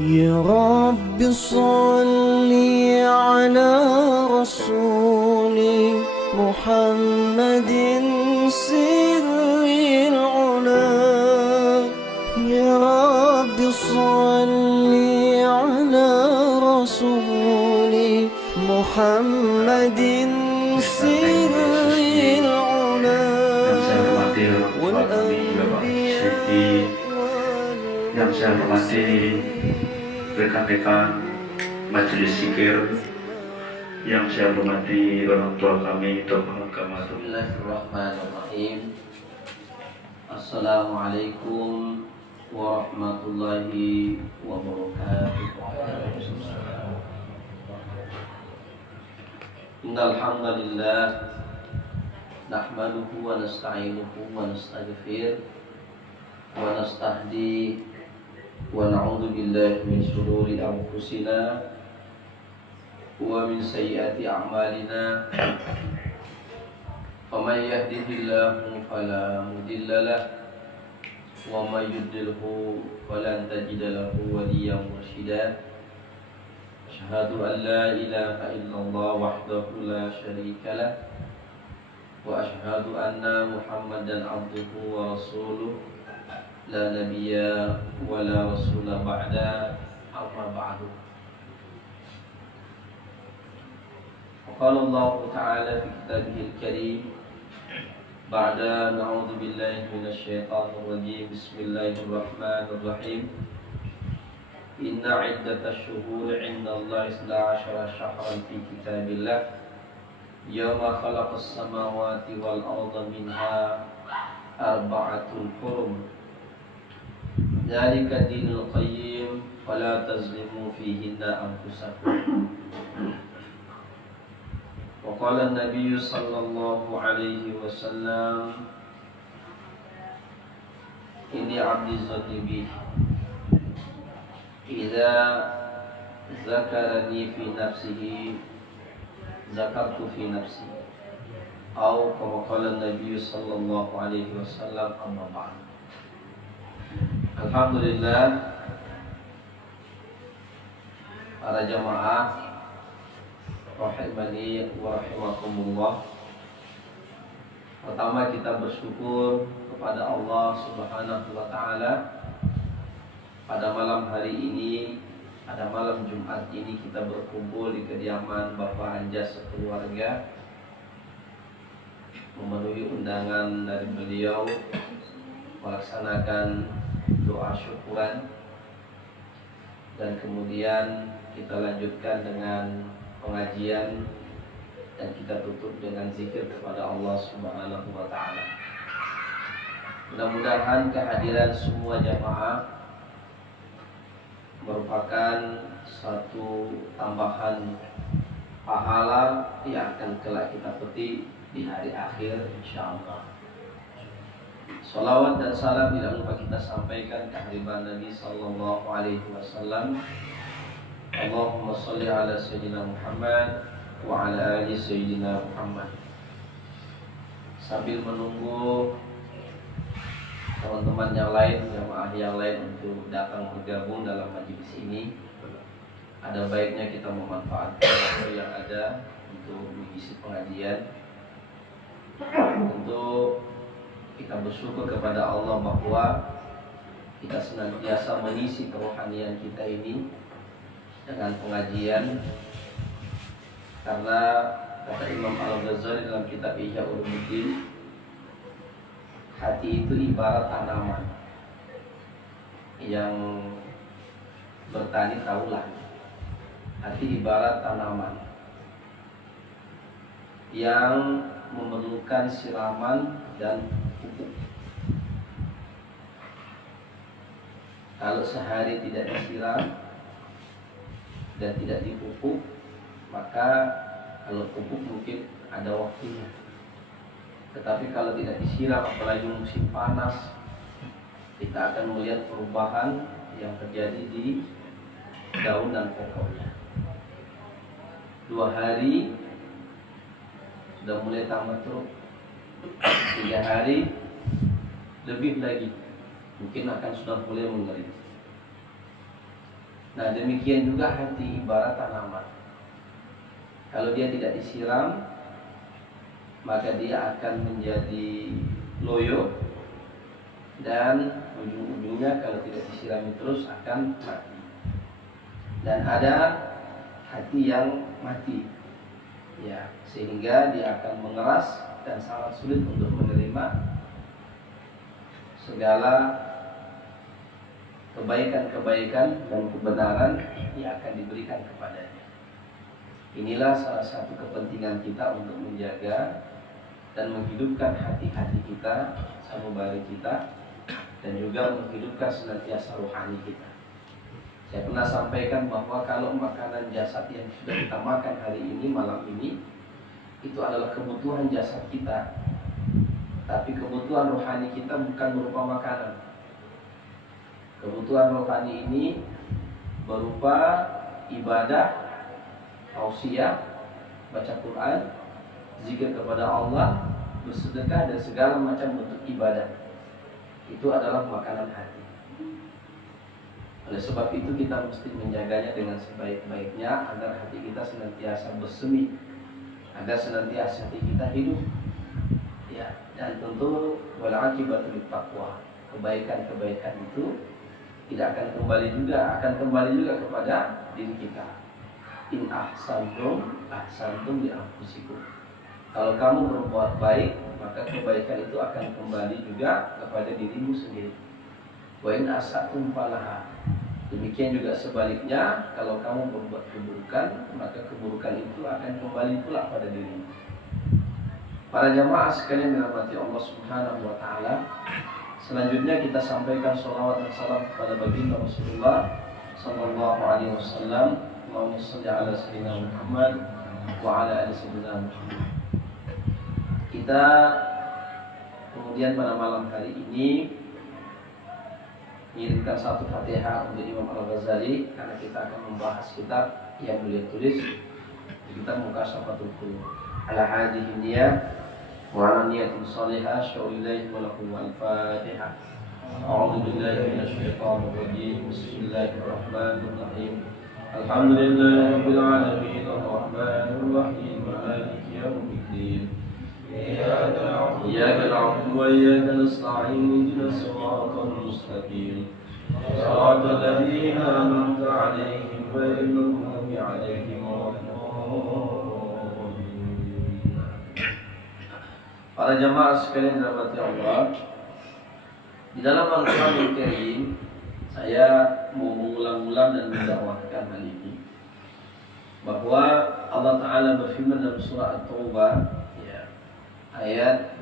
يا رب صل على رسول محمد سر العلا. يا رب صل على رسول محمد سر العلا. Yang saya hormati rekan-rekan majelis zikir, yang saya hormati orang tua kami, tokoh agama. Bismillahirrahmanirrahim. Assalamualaikum warahmatullahi wabarakatuh. Innal hamdalillah nahmaduhu wa nasta'inuhu wa nastaghfir wa nastahdi wa na'udzu billahi min shururi anfusina wa min sayyiati a'malina. Faman yahdihillahu fala mudilla lahu wa may yudlilhu falan tajida lahu waliyyan mursyida. Asyhadu an la ilaha illallah wahdahu la syarika lah wa asyhadu anna Muhammadan abduhu wa rasuluh la nabiyya wa la rasula ba'da, amma ba'du. Qala Allah Ta'ala fi kitabihil karim ba'da na'udzu billahi minasy syaithanir rajim. Bismillahirrahmanirrahim. Inna 'iddatasy syuhuri 'indallahi 12 syahran fi kitabillah yawma khalaqas samawati wal arda minha arba'atul hurum. Dzalika dinul qayyim fala tazlimu fihinna anfusakum. Wa qala an-nabiy sallallahu alaihi wasallam, inni 'abdi zanni bi idza zakarani fi nafsihi zakartu fi nafsi, atau kama qala an-nabiy sallallahu alaihi wasallam, amma ba'd. Alhamdulillah, para jamaah rahimani wa rahimakumullah. Pertama, kita bersyukur kepada Allah Subhanahu wa taala pada malam hari ini, pada malam Jumat ini kita berkumpul di kediaman Bapak Anjas sekeluarga, memenuhi undangan dari beliau, melaksanakan doa syukuran, dan kemudian kita lanjutkan dengan pengajian dan kita tutup dengan zikir kepada Allah Subhanahu wa taala. Mudah-mudahan kehadiran semua jamaah merupakan satu tambahan pahala yang akan kelak kita petik di hari akhir insyaallah. Salawat dan salam tidak lupa kita sampaikan kehadiran Nabi sallallahu alaihi wasallam. Allahumma sholli ala sayyidina Muhammad wa ala ali sayyidina Muhammad. Sambil menunggu teman-teman yang lain, jamaah yang lain untuk datang bergabung dalam majelis ini, ada baiknya kita memanfaatkan waktu yang ada untuk mengisi pengajian, untuk kita bersyukur kepada Allah bahwa kita senantiasa mengisi kerohanian kita ini dengan pengajian, karena kata Imam Al-Ghazali dalam kitab Ihya Ulumuddin, hati itu ibarat tanaman yang bertani tahulah. Hati ibarat tanaman yang memerlukan siraman dan pupuk. Kalau sehari tidak disiram dan tidak dipupuk, maka kalau pupuk mungkin ada waktunya. Tetapi kalau tidak disiram, apalagi musim panas, kita akan melihat perubahan yang terjadi di daun dan pokoknya. 2 hari sudah mulai tambah teruk, 3 hari lebih lagi, mungkin akan sudah mulai mengering. Nah, demikian juga hati ibarat tanaman. Kalau dia tidak disiram, maka dia akan menjadi loyo, dan ujung-ujungnya kalau tidak disirami terus akan mati. Dan ada hati yang mati, ya, sehingga dia akan mengeras dan sangat sulit untuk menerima segala kebaikan-kebaikan dan kebenaran yang akan diberikan kepadanya. Inilah salah satu kepentingan kita untuk menjaga dan menghidupkan hati-hati kita, sanubari kita, dan juga menghidupkan senantiasa rohani kita. Saya pernah sampaikan bahwa kalau makanan jasad yang sudah kita makan hari ini, malam ini, itu adalah kebutuhan jasad kita, tapi kebutuhan rohani kita bukan berupa makanan. Kebutuhan rohani ini berupa ibadah, tausiah, baca Quran, zikir kepada Allah, bersedekah, dan segala macam bentuk ibadah. Itu adalah makanan hati. Oleh sebab itu kita mesti menjaganya dengan sebaik-baiknya agar hati kita senantiasa bersemi, agar senantiasa hati kita hidup. Ya, dan tentu wal aqibatu lit taqwa. Kebaikan-kebaikan itu tidak akan kembali juga kepada diri kita. In ahsantum li anfusikum. Kalau kamu berbuat baik, maka kebaikan itu akan kembali juga kepada dirimu sendiri. Wa in asatum falaha. Demikian juga sebaliknya, kalau kamu berbuat keburukan, maka keburukan itu akan kembali pula pada dirimu. Para jamaah sekalian dirahmati Allah Subhanahu wa taala, selanjutnya kita sampaikan sholawat dan salam kepada baginda Rasulullah sallallahu alaihi wasallam. Allahumma shalli ala sayyidina Muhammad wa ala ali sayyidina Muhammad. Kita kemudian pada malam hari ini mengirimkan satu Fatihah untuk Imam Al-Ghazali, karena kita akan membahas kitab yang beliau tulis, kitab Mukashafatul Qulub. Ala hadhihi niyyah wa ala niyatin salihah syaulillahi wa lakum al-Fatihah. A'udzu billahi minasy syaithanir rajim. Bismillahirrahmanirrahim. Alhamdulillahi rabbil alamin arrahmanir rahim maliki yaumiddin. إياك نعبد وإياك نستعين اهدنا الصراط المستقيم صراط الذين أنعمت عليهم غير المغضوب عليهم ولا الضالين. Para jamaah sekalian dirahmati Allah, di dalam Al-Qur'anul Karim saya mau mengulang-ulang dan mendakwahkan hal ini, bahwa Allah Ta'ala berfirman dalam surah At-Taubah ayat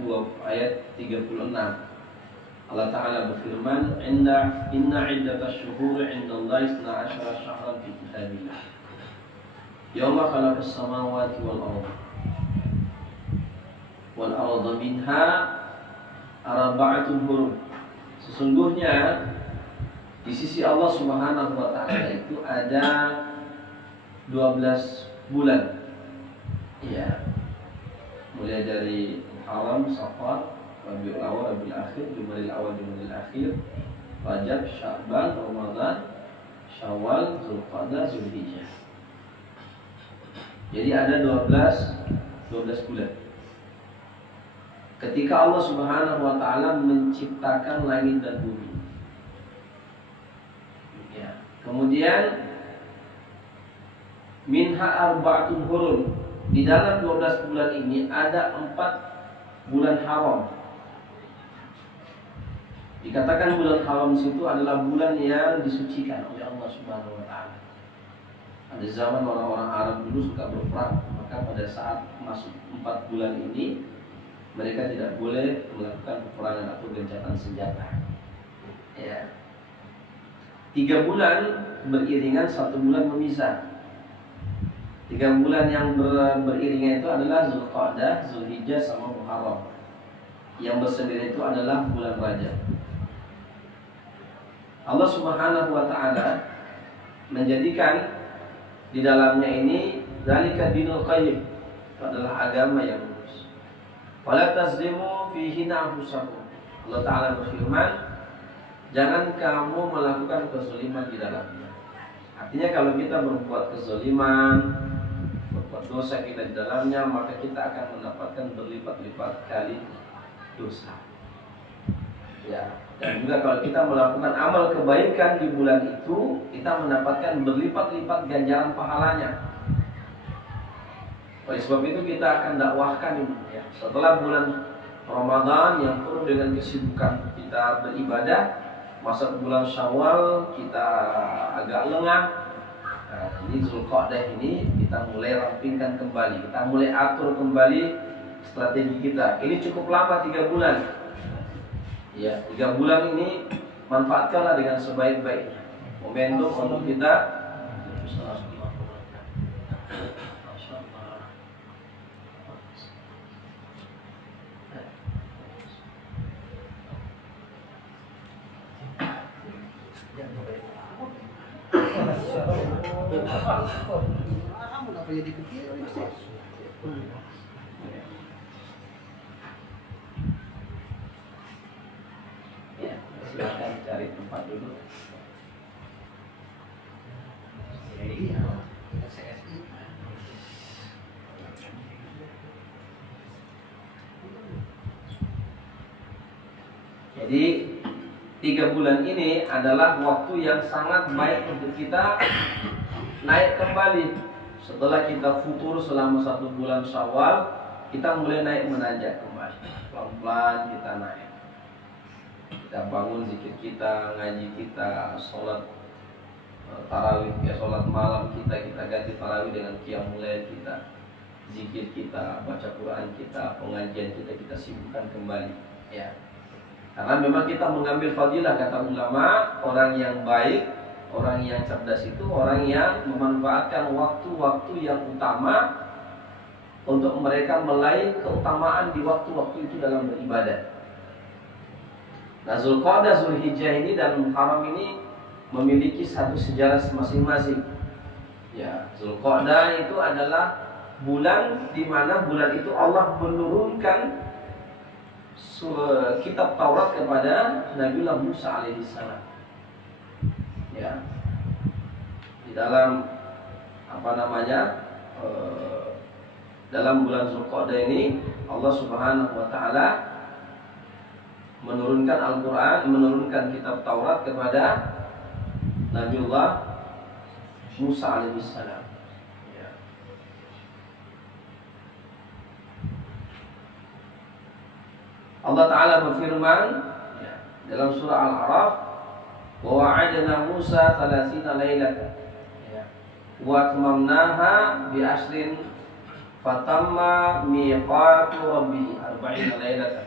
36. Allah Ta'ala berfirman, inna iddatash syuhuri indallahi 12 syahran fi kitabillah yawma khalaqas samawati wal arda minha arba'atun hurum. Sesungguhnya di sisi Allah Subhanahu wa taala itu ada 12 bulan. Ya. Mulai dari Muharram, Safar, Rabiul Awal, Rabiul Akhir, Jumadil Awal, Jumadil Akhir, Rajab, Sya'ban, Ramadan, Syawal, Zulqa'dah, Zulhijjah. Jadi ada 12 bulan. Ketika Allah Subhanahu wa taala menciptakan langit dan bumi. Ya. Kemudian minha arba'atun hurum. Di dalam 12 bulan ini ada 4 bulan haram. Dikatakan bulan haram itu adalah bulan yang disucikan oleh Allah Subhanahu wa taala. Pada zaman orang-orang Arab dulu suka berperang, maka pada saat masuk 4 bulan ini mereka tidak boleh melakukan peperangan atau gencatan senjata. Ya. 3 bulan beriringan, 1 bulan memisah. 3 bulan yang beriringan itu adalah Zulqa'dah, Zulhijjah, sama Muharram. Yang bersendirian itu adalah bulan Rajab. Allah Subhanahu wa taala menjadikan di dalamnya ini dzalika dinul qayyim, itu adalah agama yang lurus. Wala tazlimu fihi anfusakum. Allah Ta'ala berfirman, jangan kamu melakukan kezaliman di dalamnya. Artinya kalau kita berbuat kezaliman, berbuat dosa kita di dalamnya, maka kita akan mendapatkan berlipat-lipat kali dosa. Ya, dan juga kalau kita melakukan amal kebaikan di bulan itu, kita mendapatkan berlipat-lipat ganjaran pahalanya. Oleh sebab itu kita akan dakwahkan ini ya. Setelah bulan Ramadan yang penuh dengan kesibukan kita beribadah, masuk bulan Syawal kita agak lengah. Nah, ini Zulqa'dah ini kita mulai rampingkan kembali, kita mulai atur kembali strategi kita. Ini cukup lama 3 bulan. Ya, 3 bulan ini manfaatkanlah dengan sebaik-baiknya. Momentum untuk kita ya, silakan cari tempat dulu. Jadi 3 bulan ini adalah waktu yang sangat baik untuk kita naik kembali. Setelah kita futur selama 1 bulan Syawal, kita mulai naik menanjak kembali. Pelan-pelan kita naik. Kita bangun zikir kita, ngaji kita, sholat tarawih, ya sholat malam kita ganti tarawih dengan qiyamul lail kita, zikir kita, baca Quran kita, pengajian kita sibukkan kembali. Ya. Karena memang kita mengambil fadilah, kata ulama, orang yang baik, orang yang cerdas itu orang yang memanfaatkan waktu-waktu yang utama untuk mereka meraih keutamaan di waktu-waktu itu dalam beribadah. Nah, Zulqa'dah, Zulhijjah ini dan Muharram ini memiliki satu sejarah masing-masing. Ya, Zulqa'dah itu adalah bulan di mana bulan itu Allah menurunkan kitab Taurat kepada Nabiullah Musa alaihissalam. Ya, di dalam dalam bulan Zulqa'dah ini Allah Subhanahu wa taala menurunkan Al-Qur'an, menurunkan kitab Taurat kepada Nabiullah Musa alaihissalam. Ya. Allah taala berfirman ya, dalam surah Al-A'raf, wa wa'adna Musa 30 lailatan wa atmamnaha bi ashrin fatamma miqatu rabbih 40 lailatan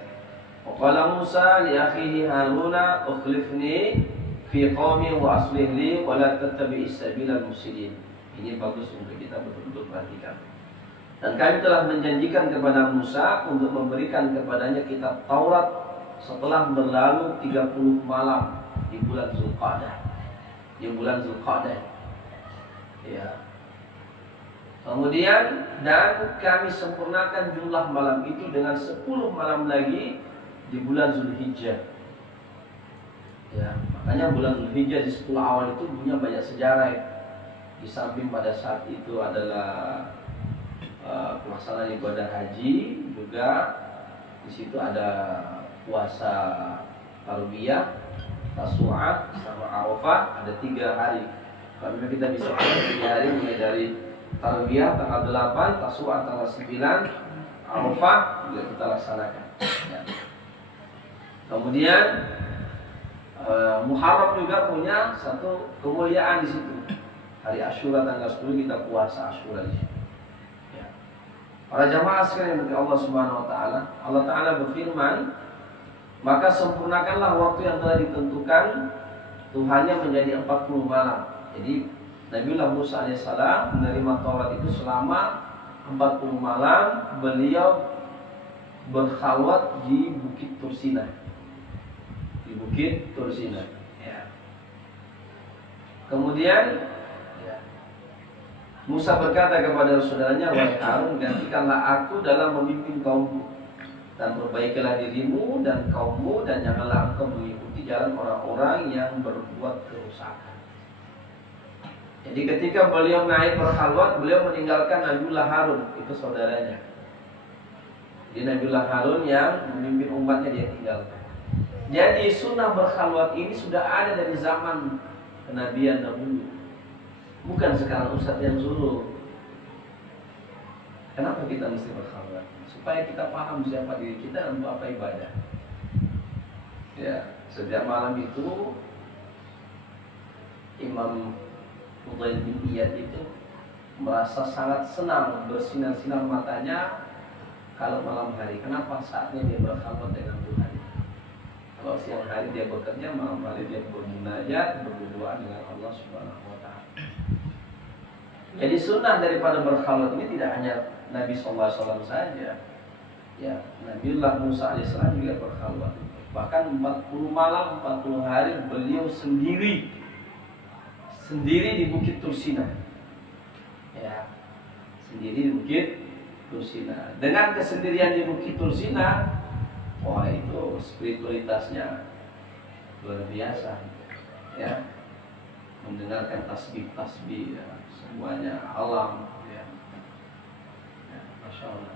wa qala Musa li akhihi Haruna ukhlifni fi qaumi wa aslih li wa la tattabi'is sabilal mufsidin. Ini bagus untuk kita betul-betul perhatikan. Dan kami telah menjanjikan kepada Musa untuk memberikan kepadanya kitab Taurat setelah berlalu 30 malam di bulan Zulqa'dah. Di bulan Zulqa'dah. Ya. Kemudian dan kami sempurnakan jumlah malam itu dengan 10 malam lagi di bulan Zulhijjah. Ya, makanya bulan Zulhijjah di 10 awal itu punya banyak sejarah ya. Di samping pada saat itu adalah pelaksanaan ibadah haji, juga di situ ada puasa Tarbiyah, Tasu'ah, sama Arafah, ada 3 hari. Kalau kita bisa 3 hari mulai dari Tarbiyah tanggal 8, Tasu'ah tanggal 9, Arafah juga kita laksanakan. Ya. Kemudian Muharram juga punya satu kemuliaan di situ. Hari Asyura tanggal 10 kita puasa Asyura di situ. Para jamaah sekalian dari Allah Subhanahu wa taala, Allah taala berfirman, maka sempurnakanlah waktu yang telah ditentukan Tuhannya menjadi 40 malam. Jadi Nabiullah Musa alaihissalam menerima Taurat itu selama 40 malam beliau berkhalwat di Bukit Tursina. Di Bukit Tursina. Ya. Kemudian Musa berkata kepada saudaranya, wahai Harun, gantikanlah aku dalam memimpin kaummu, dan perbaikilah dirimu dan kaummu, dan janganlah engkau mengikuti jalan orang-orang yang berbuat kerusakan. Jadi ketika beliau naik berkhalwat, beliau meninggalkan Nabiullah Harun, itu saudaranya. Jadi Nabiullah Harun yang memimpin umatnya dia tinggalkan. Jadi sunnah berkhalwat ini sudah ada dari zaman kenabian dahulu. Bukan sekarang Ustaz yang suruh. Kenapa kita mesti berkhalwat? Supaya kita paham siapa diri kita dan apa ibadah. Ya, setiap malam itu Imam Fudail bin Iyad itu merasa sangat senang, bersinar-sinar matanya kalau malam hari. Kenapa? Saatnya dia berkhalwat dengan Tuhan. Kalau siang hari dia bekerja, malam hari dia bermunajat, berdoa dengan Allah Subhanahu wa taala. Jadi sunnah daripada berkhalwat ini tidak hanya Nabi SAW saja. Ya, Nabiullah Musa alaihissalam juga berkhalwat. Bahkan 40 malam, 40 hari beliau sendiri di Bukit Tursina. Ya, sendiri di Bukit Tursina. Dengan kesendirian di Bukit Tursina, wah itu spiritualitasnya luar biasa. Ya, mendengarkan tasbih ya, semuanya alam. Ya. Ya, Masya Allah.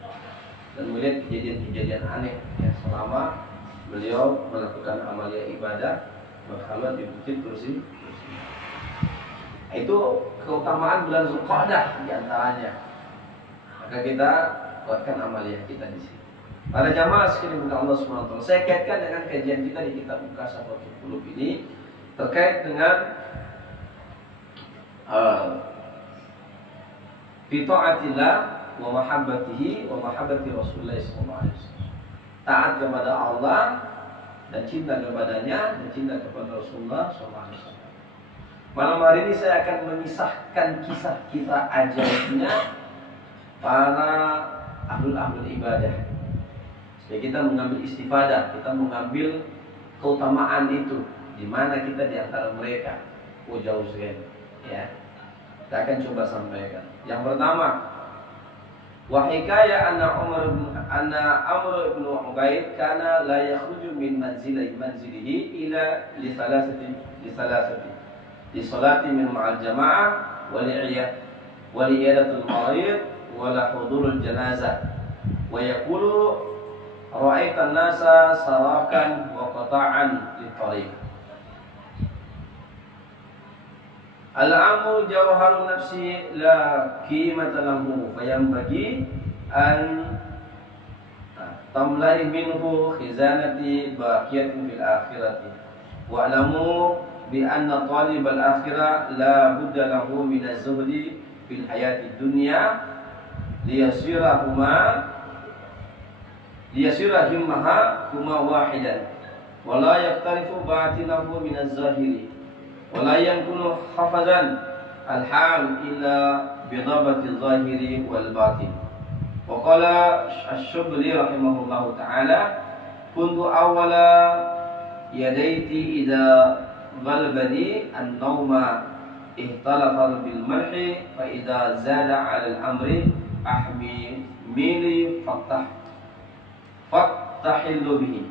Dan melihat kejadian-kejadian aneh ya, selama beliau melakukan amalia ibadah berkhalwat di Bukit Tursina. Itu keutamaan bulan Zulqa'dah diantaranya. Maka kita kuatkan amaliyah kita di sini. Para jamaah sekalian Allah SWT, saya kaitkan dengan kajian kita di kitab Mukasafatul Qulub ini terkait dengan fi ta'atillah wa mahabbatihi wa mahabbati Rasulullah SAW. Taat kepada Allah dan cinta kepadanya dan cinta kepada Rasulullah SAW. Malam hari ini saya akan memisahkan kisah ajaibnya para ahlul ibadah. Jadi kita mengambil istifadah, kita mengambil keutamaan itu, di mana kita di antara mereka. Oh jauh sekali, ya. Kita akan coba sampaikan. Yang pertama, wa hikayah anna Amr bin Ubaid kana la yakhruju min manzilihi ila li salasati di salati min ma'al jamaah wa li'iyadatul marid wa la hudurul janazah wa yaqulu ra'aitan nasa sarakan wa qata'an li tariq. Al-amru jawharun nafsi la qimata lahu fayanbaghi an tamla'i minhu khizanati baqiyatin fil akhirati wa alamu bi anna talibal akhirah la budda lahu min az-zuhdi fil hayati dunya liyasira himmaha huma wahidan wa la yaktarifu batinahu min az-zahiri wa la yakunu hafazan al-hal illa bi dhabati az-zahiri wal batin. Wa qala asy-Syubli rahimahullahu ta'ala kuntu awwala yadaiti idza ghalabani an-nawma ihtalafal bil marhi fa idza zada 'ala al-amri ahmi mili fattahillu bihi.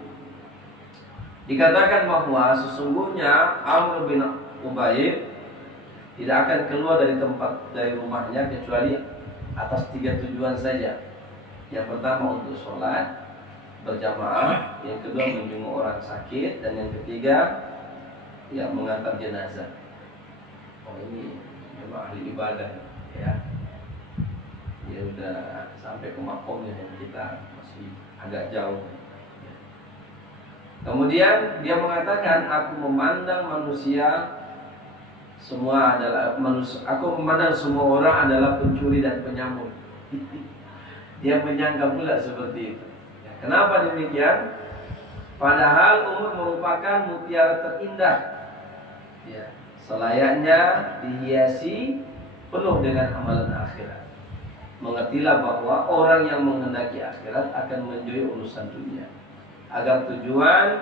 Dikatakan bahwa sesungguhnya Amr bin Ubaid tidak akan keluar dari rumahnya kecuali atas 3 tujuan saja. Yang pertama untuk sholat berjamaah, yang kedua menjenguk orang sakit, dan yang ketiga ya mengantar jenazah. Oh ini memang ahli ibadah ya. Dia udah sampai ke makomnya, yang kita masih agak jauh. Kemudian dia mengatakan, aku memandang manusia semua adalah manusia. Aku memandang semua orang adalah pencuri dan penyambung. Dia menyangka pula seperti itu. Ya, kenapa demikian? Padahal umur merupakan mutiara terindah. Ya, selayaknya dihiasi penuh dengan amalan akhirat. Mengertilah bahwa orang yang menghendaki akhirat akan menjauhi urusan dunia, agar tujuan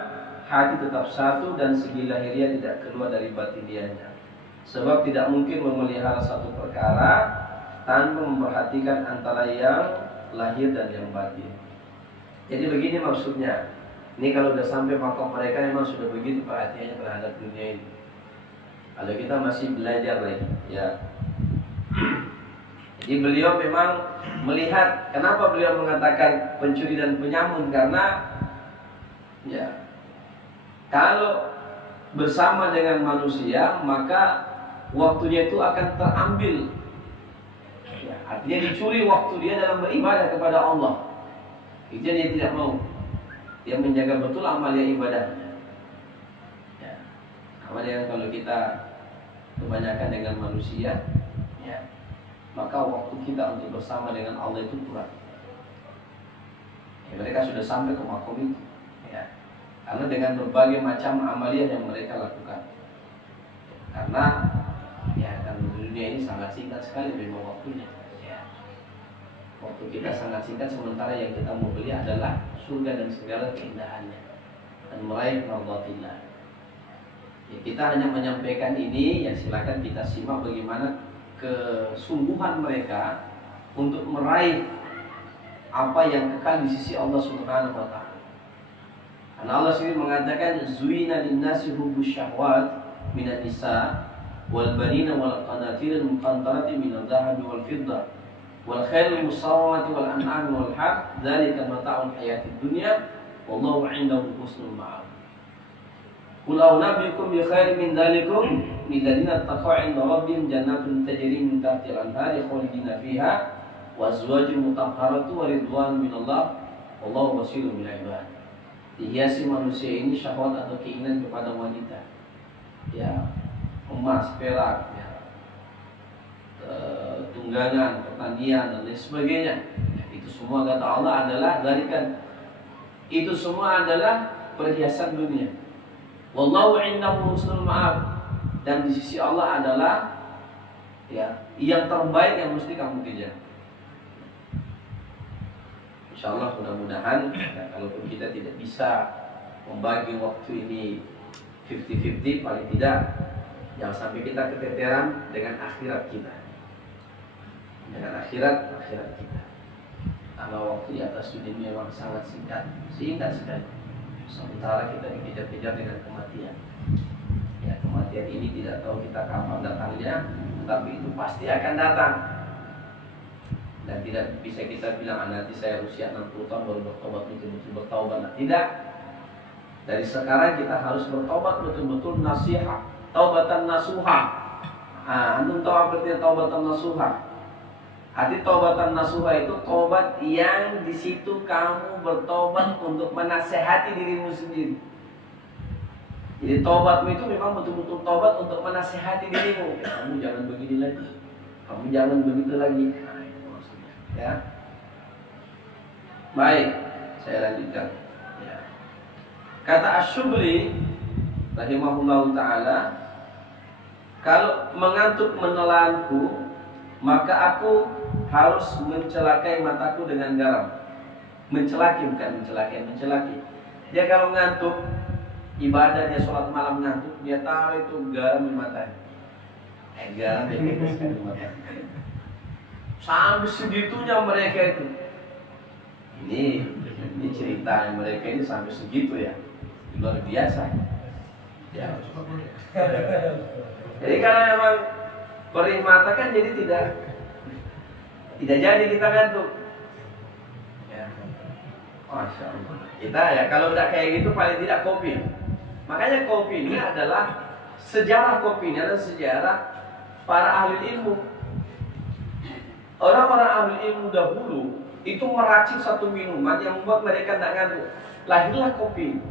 hati tetap satu dan segi lahiriah tidak keluar dari batiniahnya. Sebab tidak mungkin memelihara satu perkara tanpa memperhatikan antara yang lahir dan yang batin. Jadi begini maksudnya. Ini kalau sudah sampai makom mereka memang sudah begitu perhatiannya terhadap dunia ini. Kalau kita masih belajar lagi, ya. Jadi beliau memang melihat, kenapa beliau mengatakan pencuri dan penyamun, karena ya kalau bersama dengan manusia maka waktunya itu akan terambil. Ya, artinya dicuri waktu dia dalam beribadah kepada Allah. Itu dia tidak mau. Dia menjaga betul amalia ibadahnya. Ya. Sama dengan kalau kita kebanyakan dengan manusia, ya, maka waktu kita untuk bersama dengan Allah itu kurang. Ya, mereka sudah sampai ke makom itu, ya, karena dengan berbagai macam amalia yang mereka lakukan. Karena ya kan dunia ini sangat singkat sekali memang waktunya. Ya. Waktu kita sangat singkat, sementara yang kita mau beli adalah surga dan segala keindahannya dan meraih mardatillah. Ya, kita hanya menyampaikan ini, ya silakan kita simak bagaimana kesungguhan mereka untuk meraih apa yang kekal di sisi Allah Subhanahu wa taala. Karena Allah sendiri mengatakan zuina lin-nasi hubbus syahwat minan nisa wal banina wal qanatir al-muqantarati minadh dhahabi wal fiddah wal khairil musawwamati wal an'ami wal harth dzalika mata'ul hayatid dunya wallahu 'indahu husnul ma'ab. Qul a'udzu bi khairin min dzalikum lilladzina taqaw 'inda rabbihim jannatun tajri min tahtiha al-anhar khalidina fiha wa azwajun mutahharatu wa ridwan minallah wallahu basirun bil ibad. Dihiasi manusia ini syahwat atau keinginan kepada wanita, ya, emas, perak, ya, tunggangan, pertanian dan lain sebagainya. Itu semua kata Allah adalah darikan, itu semua adalah perhiasan dunia. Wallahu indahu husnul ma'ab, dan di sisi Allah adalah ya yang terbaik yang mesti kamu kejar. Insyaallah mudah-mudahan ya, kalaupun kita tidak bisa membagi waktu ini 50-50, paling tidak jangan sampai kita keteteran dengan akhirat kita. Dengan akhirat kita. Karena waktu di atas dunia ini memang sangat singkat sekali. Sementara kita dikejar-kejar dengan kematian. Ya, kematian ini tidak tahu kita kapan datangnya, tapi itu pasti akan datang. Dan tidak bisa kita bilang nanti saya usia 60 tahun baru bertobat, betul-betul bertaubat. Nah, tidak. Dari sekarang kita harus bertobat betul-betul nasihat, taubatan nasuha. Antum tahu apa artinya taubatan nasuha? Arti taubatan nasuha itu taubat yang di situ kamu bertobat untuk menasehati dirimu sendiri. Jadi taubatmu itu memang betul-betul taubat untuk menasehati dirimu. Kamu jangan begini lagi, kamu jangan begitu lagi. Nah, itu maksudnya. Ya. Baik, saya lanjutkan. Ya. Kata Asy-Syubli rahimahullahu taala, kalau mengantuk menelanku, maka aku harus mencelakai mataku dengan garam. Mencelaki, bukan mencelaki. Dia kalau ngantuk, ibadah dia sholat malam ngantuk, dia taruh itu garam di matanya. Garam dia teteskan di matanya. Sampai segitunya mereka itu. Ini cerita yang mereka ini sampai segitu ya, luar biasa. Ya. Jadi kalau memang perih mata kan jadi tidak jadi kita ngantuk. Ya. Masya Allah. Kita ya kalau tidak kayak gitu paling tidak kopi. Makanya kopi ini adalah sejarah kopi ini adalah sejarah para ahli ilmu. Orang-orang ahli ilmu dahulu itu meracik satu minuman yang membuat mereka tidak ngantuk. Lahirlah kopi.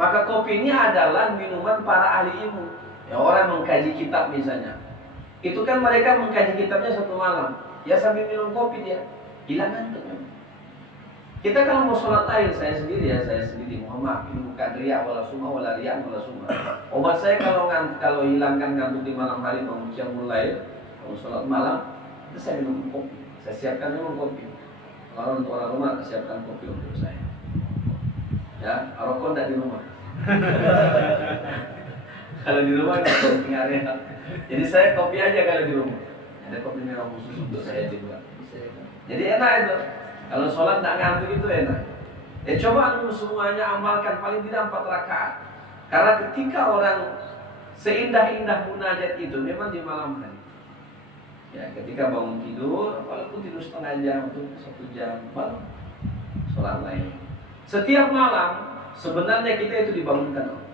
Maka kopi ini adalah minuman para ahli ilmu. Ya, orang mengkaji kitab misalnya, itu kan mereka mengkaji kitabnya satu malam, ya sambil minum kopi dia hilang ngantuknya. Kita kalau mau sholat lain, saya sendiri, mohon maaf, ini bukan riya wala summa wala riya wala summa. Obat saya kalau hilangkan ngantuk di malam hari, bangun siang mulai, kalau sholat malam, itu saya minum kopi. Saya siapkan minum kopi. Kalau untuk orang rumah, saya siapkan kopi untuk saya. Ya, rokok tidak di rumah. Kalau di rumah ada kopi area. Jadi saya kopi aja kalau di rumah. Ada kopi merah khusus untuk saya juga. Jadi enak itu. Kalau sholat tidak ngantuk itu enak. Ya coba semuanya amalkan paling tidak 4 rakaat. Karena ketika orang Seindah-indah munajat itu memang di malam hari. Ya, ketika bangun tidur, walaupun tidur setengah jam atau 1 jam, baru sholat lain. Setiap malam sebenarnya kita itu dibangunkan Allah.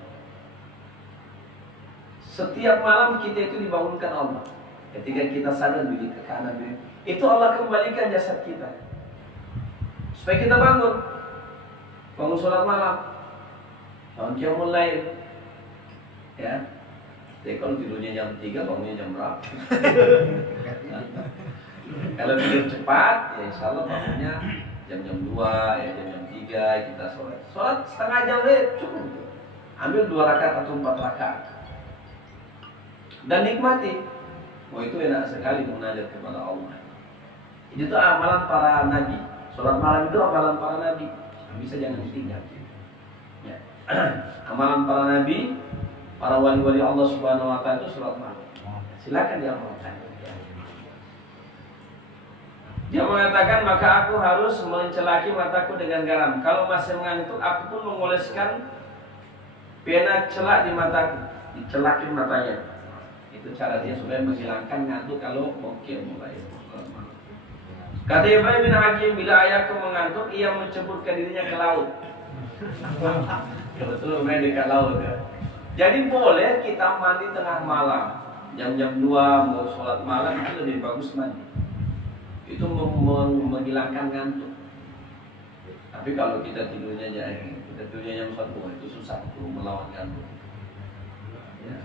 Setiap malam kita itu dibangunkan Allah. Ketika kita sadar diri ke kanan, itu Allah kembalikan jasad kita supaya kita bangun sholat malam, bangun qiyamul lail. Ya, jadi kalau tidurnya jam 3, bangunnya jam berapa? Kalau tidur cepat, ya insya Allah bangunnya jam-jam 2, ya jam-jam 3 kita sholat. Sholat setengah jam cukup. Ambil 2 rakaat atau 4 rakaat. Dan nikmati. Oh, itu enak sekali munajat kepada Allah. Itu tuh amalan para nabi. Sholat malam itu amalan para nabi. Bisa jangan ditinggal. Ya. Amalan para nabi, para wali-wali Allah Subhanahu wa Ta'ala itu sholat malam. Silakan diamalkan. Dia mengatakan, maka aku harus mencelaki mataku dengan garam. Kalau masih mengantuk, aku pun mengoleskan pena celak di mataku, dicelakin matanya. Itu cara dia supaya menghilangkan ngantuk kalau mungkin mulai. Kata Ibrahim bin Hakim, bila ayahku mengantuk, ia menceburkan dirinya ke laut. Kebetulan main dekat laut ya. Jadi boleh kita mandi tengah malam, jam-jam 2 mau sholat malam itu lebih bagus mandi. Itu menghilangkan ngantuk. Tapi kalau kita tidurnya jam 1, itu susah untuk melawan ngantuk. Ya.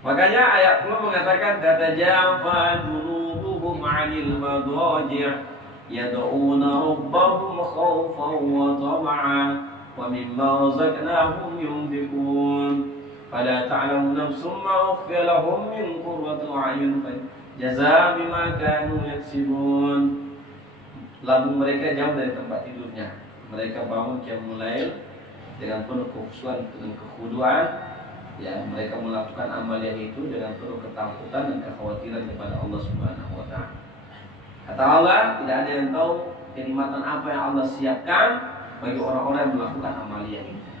Makanya ayat Allah mengatakan tatajafa junubuhum 'anil madaji' yad'una rabbahum khaufan wa tama'an wa mimma razaqnahum yunfiqun fala ta'lamu nafsun ma ukhfiya lahum min qurrati a'yun jazaa bima kanu yaksibun. Lambung mereka jauh dari tempat tidurnya. Mereka bangun qiyamul lail dengan penuh kekhusyuan, dengan kekhuduan. Ya, mereka melakukan amalia itu dengan penuh ketakutan dan kekhawatiran kepada Allah Subhanahu wa Ta'ala. Kata Allah, tidak ada yang tahu kenikmatan apa yang Allah siapkan bagi orang-orang yang melakukan amalia itu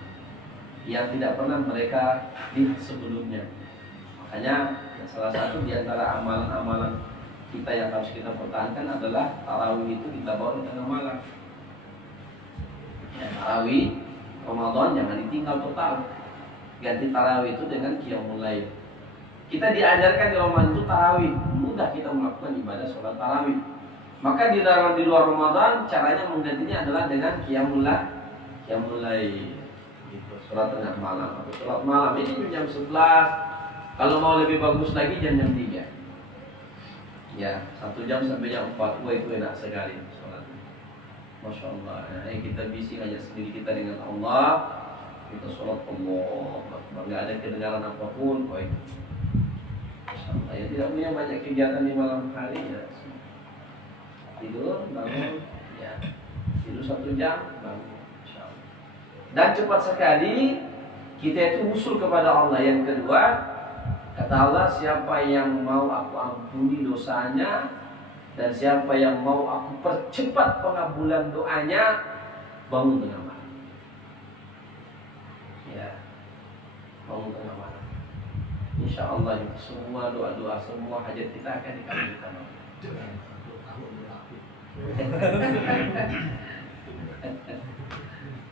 yang tidak pernah mereka lihat sebelumnya. Makanya salah satu di antara amalan-amalan kita yang harus kita pertahankan adalah tarawih itu kita bawa di tengah malam. Ya, tarawih Ramadan jangan ditinggal total. Ganti tarawih itu dengan qiyamul lail. Kita diajarkan di Ramadan itu tarawih, mudah kita melakukan ibadah sholat tarawih. Maka di luar Ramadan caranya menggantinya adalah dengan qiyamul lail. Gitu, sholat tengah malam atau sholat malam ini jam 11. Kalau mau lebih bagus lagi jam-jam 3. Ya, 1 jam sampai jam 4. Wah, itu enak sekali sholat. Masya Allah. Nah, kita bising aja sendiri kita dengan Allah. Kita sholat Allah, nggak ada kedengaran apapun, baik. Ya, tidak punya banyak kegiatan di malam hari ya. Tidur, bangun, ya. Tidur 1 jam, bangun. Dan cepat sekali kita itu usul kepada Allah. Yang kedua, kata Allah, siapa yang mau aku ampuni dosanya dan siapa yang mau aku percepat pengabulan doanya, bangun tengah malam. Ya, bangun tengah malam. Insya Allah semua doa-doa, semua hajat kita akan dikabulkan.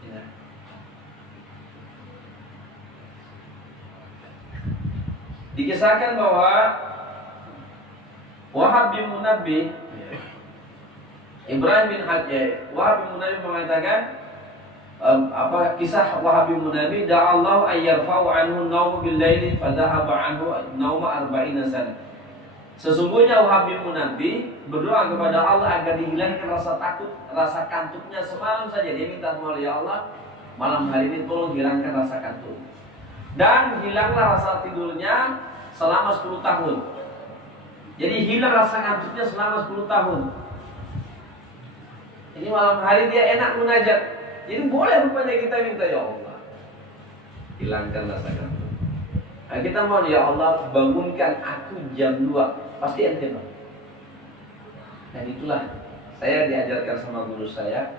Ya. Dikisahkan bahwa Wahab bin Munabbih, Ibrahim bin Hajar, Wahab bin Munabbih mengatakan, kisah Wahab bin Munabbih, da'allahu ayyarfa'u anhu an-nawm bil-laili fadhahaba anhu an-nawma 40 sana. Sesungguhnya Wahab bin Munabbih berdoa kepada Allah agar dihilangkan rasa takut, rasa kantuknya semalam saja. Dia minta sama ya Allah, malam hari ini tolong hilangkan rasa kantuk. Dan hilanglah rasa tidurnya selama 10 tahun. Jadi hilang rasa kantuknya selama 10 tahun. Ini malam hari dia enak munajat. Jadi boleh rupanya kita minta ya Allah, hilangkan rasa kantuk. Nah, kita mau ya Allah bangunkan aku jam 2. Pasti ente Pak. Dan itulah saya diajarkan sama guru saya.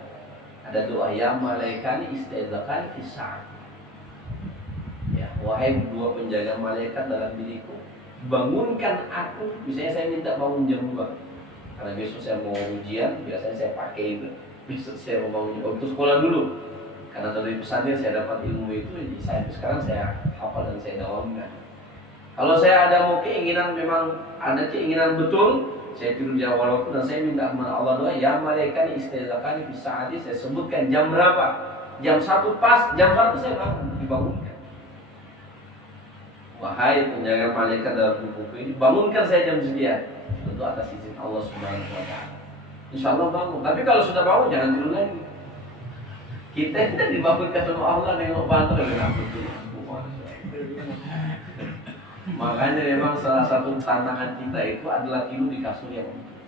Ada doa ya malaikani istaizakani fi sa'at. Ya, wahai dua penjaga malaikat dalam diriku, bangunkan aku. Misalnya saya minta bangun jam 2 karena besok saya mau ujian, biasanya saya pakai itu. Besok saya mau bangun waktu sekolah dulu, karena dari pesantren saya dapat ilmu itu, jadi saya sekarang saya hafal dan saya dawamkan. Kalau saya ada mau keinginan, memang ada keinginan betul, saya tidur di awal waktu dan saya minta kepada Allah doa, ya malaikat istighfar bisa hati, saya sebutkan jam berapa, jam 1 pas, jam 1 saya dibangunkan. Wahai penjaga malaikat dalam tubuhku ini, bangunkan saya jam sekian. Tentu atas izin Allah Subhanahu wa taala. Insyaallah bangun. Tapi kalau sudah bangun jangan tidur lagi. Kita tidak dibangunkan sama Allah nengok bantu dengan aku dulu. Makanya memang salah satu tantangan kita itu adalah tidur di kasur yang empuk.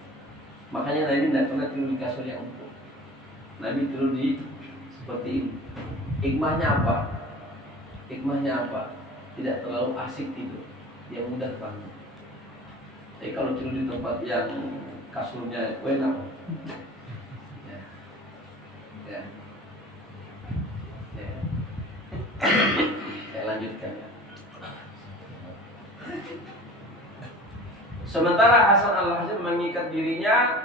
Makanya Nabi tidak pernah tidur di kasur yang empuk. Nabi tidur di seperti ini. Hikmahnya apa? Hikmahnya apa? Tidak terlalu asik tidur, dia mudah bangun. Jadi kalau tidur di tempat yang kasurnya enak, ya. Saya lanjutkan ya. Sementara Hasan al-Hajjaj mengikat dirinya,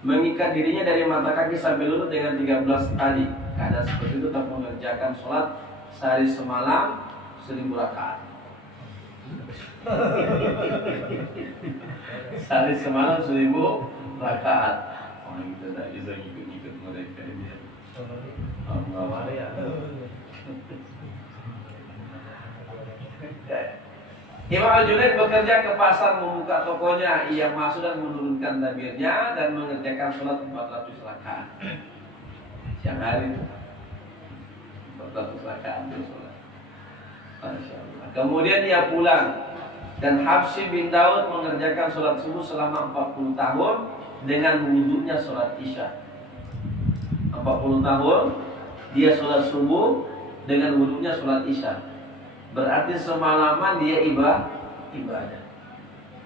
mengikat dirinya dari mata kaki sampai lutut dengan 13 tali. Keadaan seperti itu tak mengerjakan sholat sehari semalam 1000 rakaat. Sehari semalam 1000 rakaat. Orang kita tak bisa ikut mereka dia. Imam Al-Junaid bekerja ke pasar membuka tokonya. Ia masuk dan menurunkan tabirnya dan mengerjakan sholat 400 rakaat. Siang hari 400 rakaat sholat. Masya Allah. Kemudian ia pulang dan Habsyi bin Daud mengerjakan sholat subuh selama 40 tahun dengan wudhunya sholat isya. 40 tahun dia sholat subuh dengan wudhunya sholat isya. Berarti semalaman dia ibadah.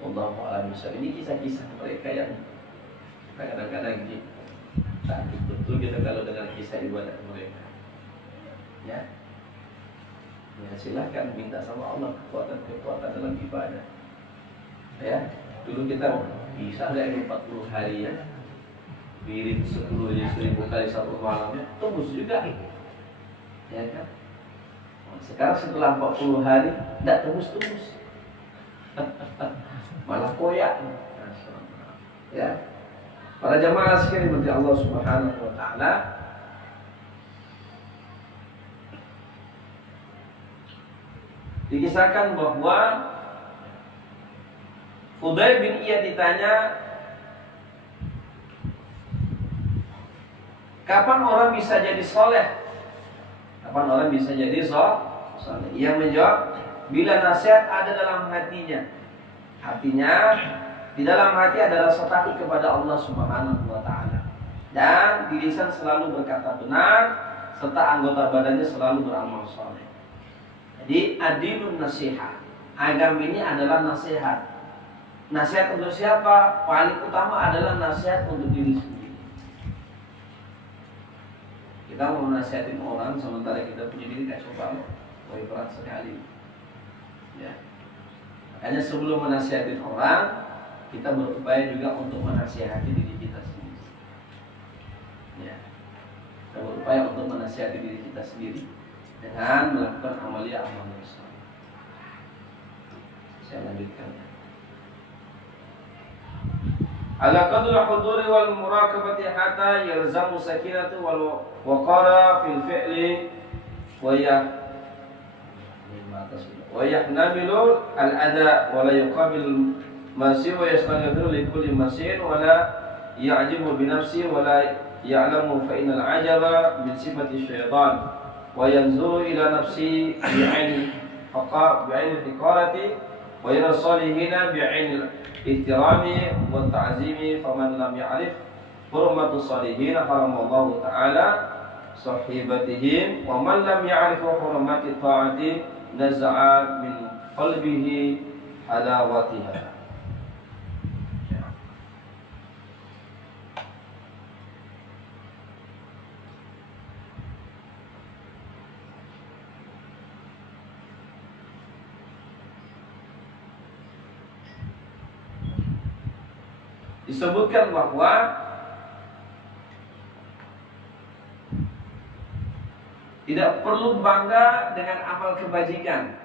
Wallahu a'lam bishawab. Ini kisah-kisah mereka yang kadang-kadang sakit betul kita kalau dengan kisah ibadah mereka. Ya, silakan minta sama Allah kekuatan dalam ibadah. Ya, dulu kita bisa nggak 40 hari ya, wirid 10.000 kali satu malamnya, tembus juga, ya kan? Sekarang setelah 40 hari tidak tembus, malah koyak. Ya, para jamaah sekalian berarti Allah Subhanahu Wa Taala. Dikisahkan bahwa Fudail bin Iyad ditanya, kapan orang bisa jadi soleh? Kapan orang bisa jadi soleh? Ia menjawab, bila nasihat ada dalam hatinya. Artinya di dalam hati adalah rasa takut kepada Allah Subhanahu Wa Taala, dan di lisan selalu berkata benar, serta anggota badannya selalu beramal soleh. Jadi adilun nasihat, agama ini adalah nasihat. Nasihat untuk siapa? Paling utama adalah nasihat untuk diri sendiri. Kita mau nasihatin orang sementara kita punya diri kayak coba loh, berat sekali. Ya. Makanya sebelum menasihatin orang, kita berupaya juga untuk menasihati diri kita sendiri. Ya. Kita berupaya untuk menasihati diri kita sendiri dengan melakukan amalia soleh. Saya lanjutkan. Ala qadri huduri wal muraqabati hatta yalzamu sakinatu wal waqara fil fi'li wa yahnamilu al ada wa la yuqabil masi wa yastaghfiru li kulli masin wa la ya'jibu bi nafsi wa la ya'lamu fa innal ajaba min sifati syaitan wa yanzuru ila nafsi bi'aini al-hiqarati wa ila salihina bi'aini al-ihtirami wa ta'zimi faman lam ya'rif hurmatu salihina haramallahu ta'ala sahibatihim wa man lam ya'rif hurmati ta'ati naza'a min qalbihi halawatiha. disebutkan bahwa tidak perlu bangga dengan amal kebajikan.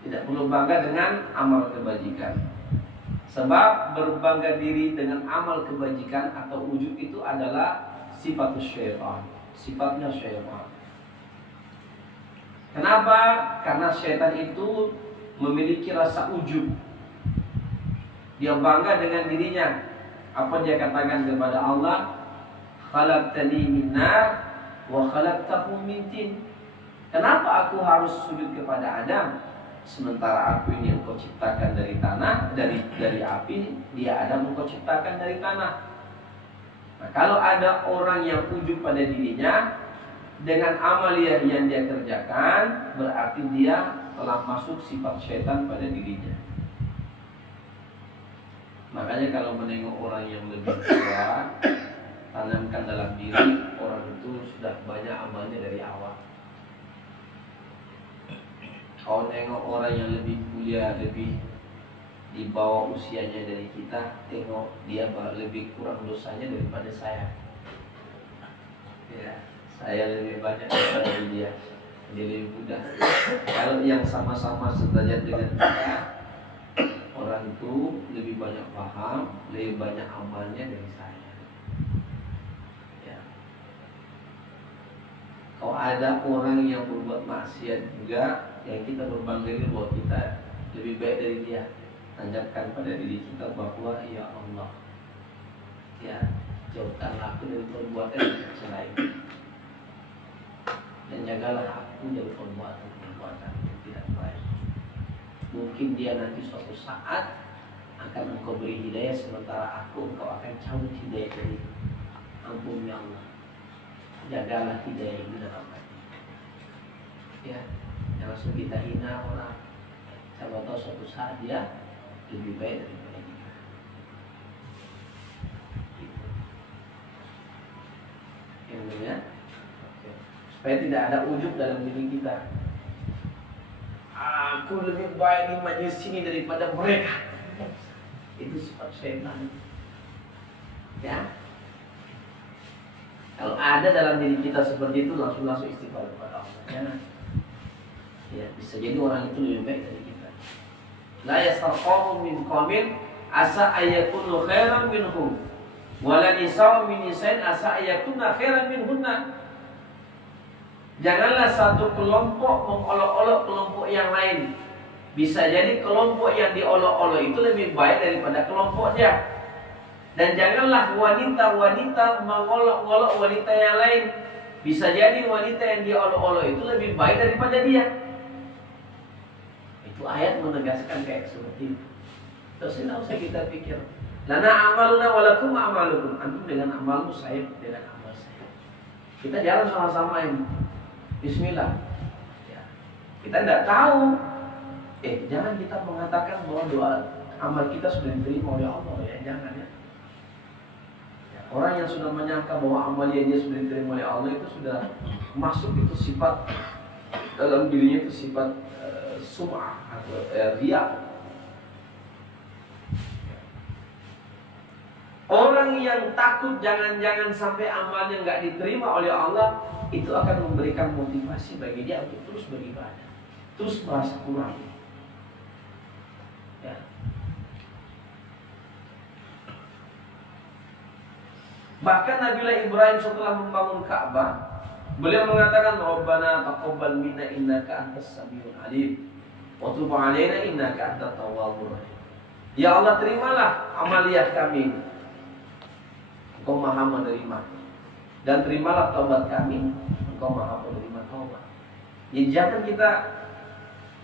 Tidak perlu bangga dengan amal kebajikan. Sebab berbangga diri dengan amal kebajikan atau ujub itu adalah sifat syaitan. Sifatnya syaitan. Kenapa? Karena syaitan itu memiliki rasa ujub. Dia bangga dengan dirinya. Apa dia katakan kepada Allah? Khalaqtani min nar wa khalaqtahu min tin. Kenapa aku harus sujud kepada Adam, sementara aku ini engkau ciptakan dari tanah, dari api, dia Adam engkau ciptakan dari tanah. Nah, kalau ada orang yang ujub pada dirinya dengan amaliyah yang dia kerjakan, berarti dia telah masuk sifat syaitan pada dirinya. Makanya kalau menengok orang yang lebih tua, tanamkan dalam diri orang itu sudah banyak amalnya dari awal. Kalau nengok orang yang lebih mulia, lebih di bawah usianya dari kita, tengok dia lebih kurang dosanya daripada saya. Ya, saya lebih banyak daripada dia, dia lebih muda. Kalau yang sama-sama sederajat dengan kita, orang itu lebih banyak paham, lebih banyak amalnya dari saya. Kalau ada orang yang berbuat maksiat juga, yang kita berbangga diri bahwa kita lebih baik dari dia, tanjakan pada diri kita bahwa ya Allah, ya jauhkanlah aku dari perbuatan yang selain, dan jagalah aku dari perbuatan yang tidak baik. Mungkin dia nanti suatu saat akan engkau beri hidayah, sementara aku engkau akan cabut hidayah dari. Ampun ya Allah, jagalah hidayah ini dalam hati. Ya, jangan langsung kita hina orang. Siapa tahu suatu saat dia lebih baik daripada kita. Gitu. Yang ya, supaya tidak ada ujub dalam diri kita. Aku lebih baik di majelis sini daripada mereka. Itu sifat syaitan. Ya. Kalau ada dalam diri kita seperti itu, langsung istighfar kepada Allah. Jangan. Ya, bisa jadi orang itu lebih baik dari kita. La yasarqamu min qaumin asa ayakunu khairan minhum, wa la nisa'u min nisa'in asa ayakunna khairan minhunna. Janganlah satu kelompok mengolok-olok kelompok yang lain. Bisa jadi kelompok yang diolok-olok itu lebih baik daripada kelompoknya. Dan janganlah wanita-wanita mengolok-olok wanita yang lain. Bisa jadi wanita yang diolok-olok itu lebih baik daripada dia. Itu ayat menegaskan kayak seperti itu. Terus tidak usah kita pikir, lana amaluna walakum amalukum. Antum dengan amalmu, saya dengan amal saya. Kita jalan sama-sama ini. Bismillah. Ya. Kita tidak tahu. Jangan kita mengatakan bahwa doa amal kita sudah diterima oleh Allah. Ya, jangan ya. Orang yang sudah menyangka bahwa amalnya dia sudah diterima oleh Allah itu sudah masuk itu sifat dalam dirinya, itu sifat sum'ah atau riya. Orang yang takut jangan-jangan sampai amalnya nggak diterima oleh Allah, itu akan memberikan motivasi bagi dia untuk terus beribadah, terus merasa kurang. Ya. Bahkan Nabiullah Ibrahim setelah membangun Ka'bah, beliau mengatakan, Rabbana taqabbal minna innaka antas samiul alim wa tub 'alaina innaka antat tawwabur rahim. Ya Allah, terimalah amaliyah kami, Engkau Maha menerima, dan terimalah taubat kami, Engkau Maha menerima taubat. Jadi jangan kita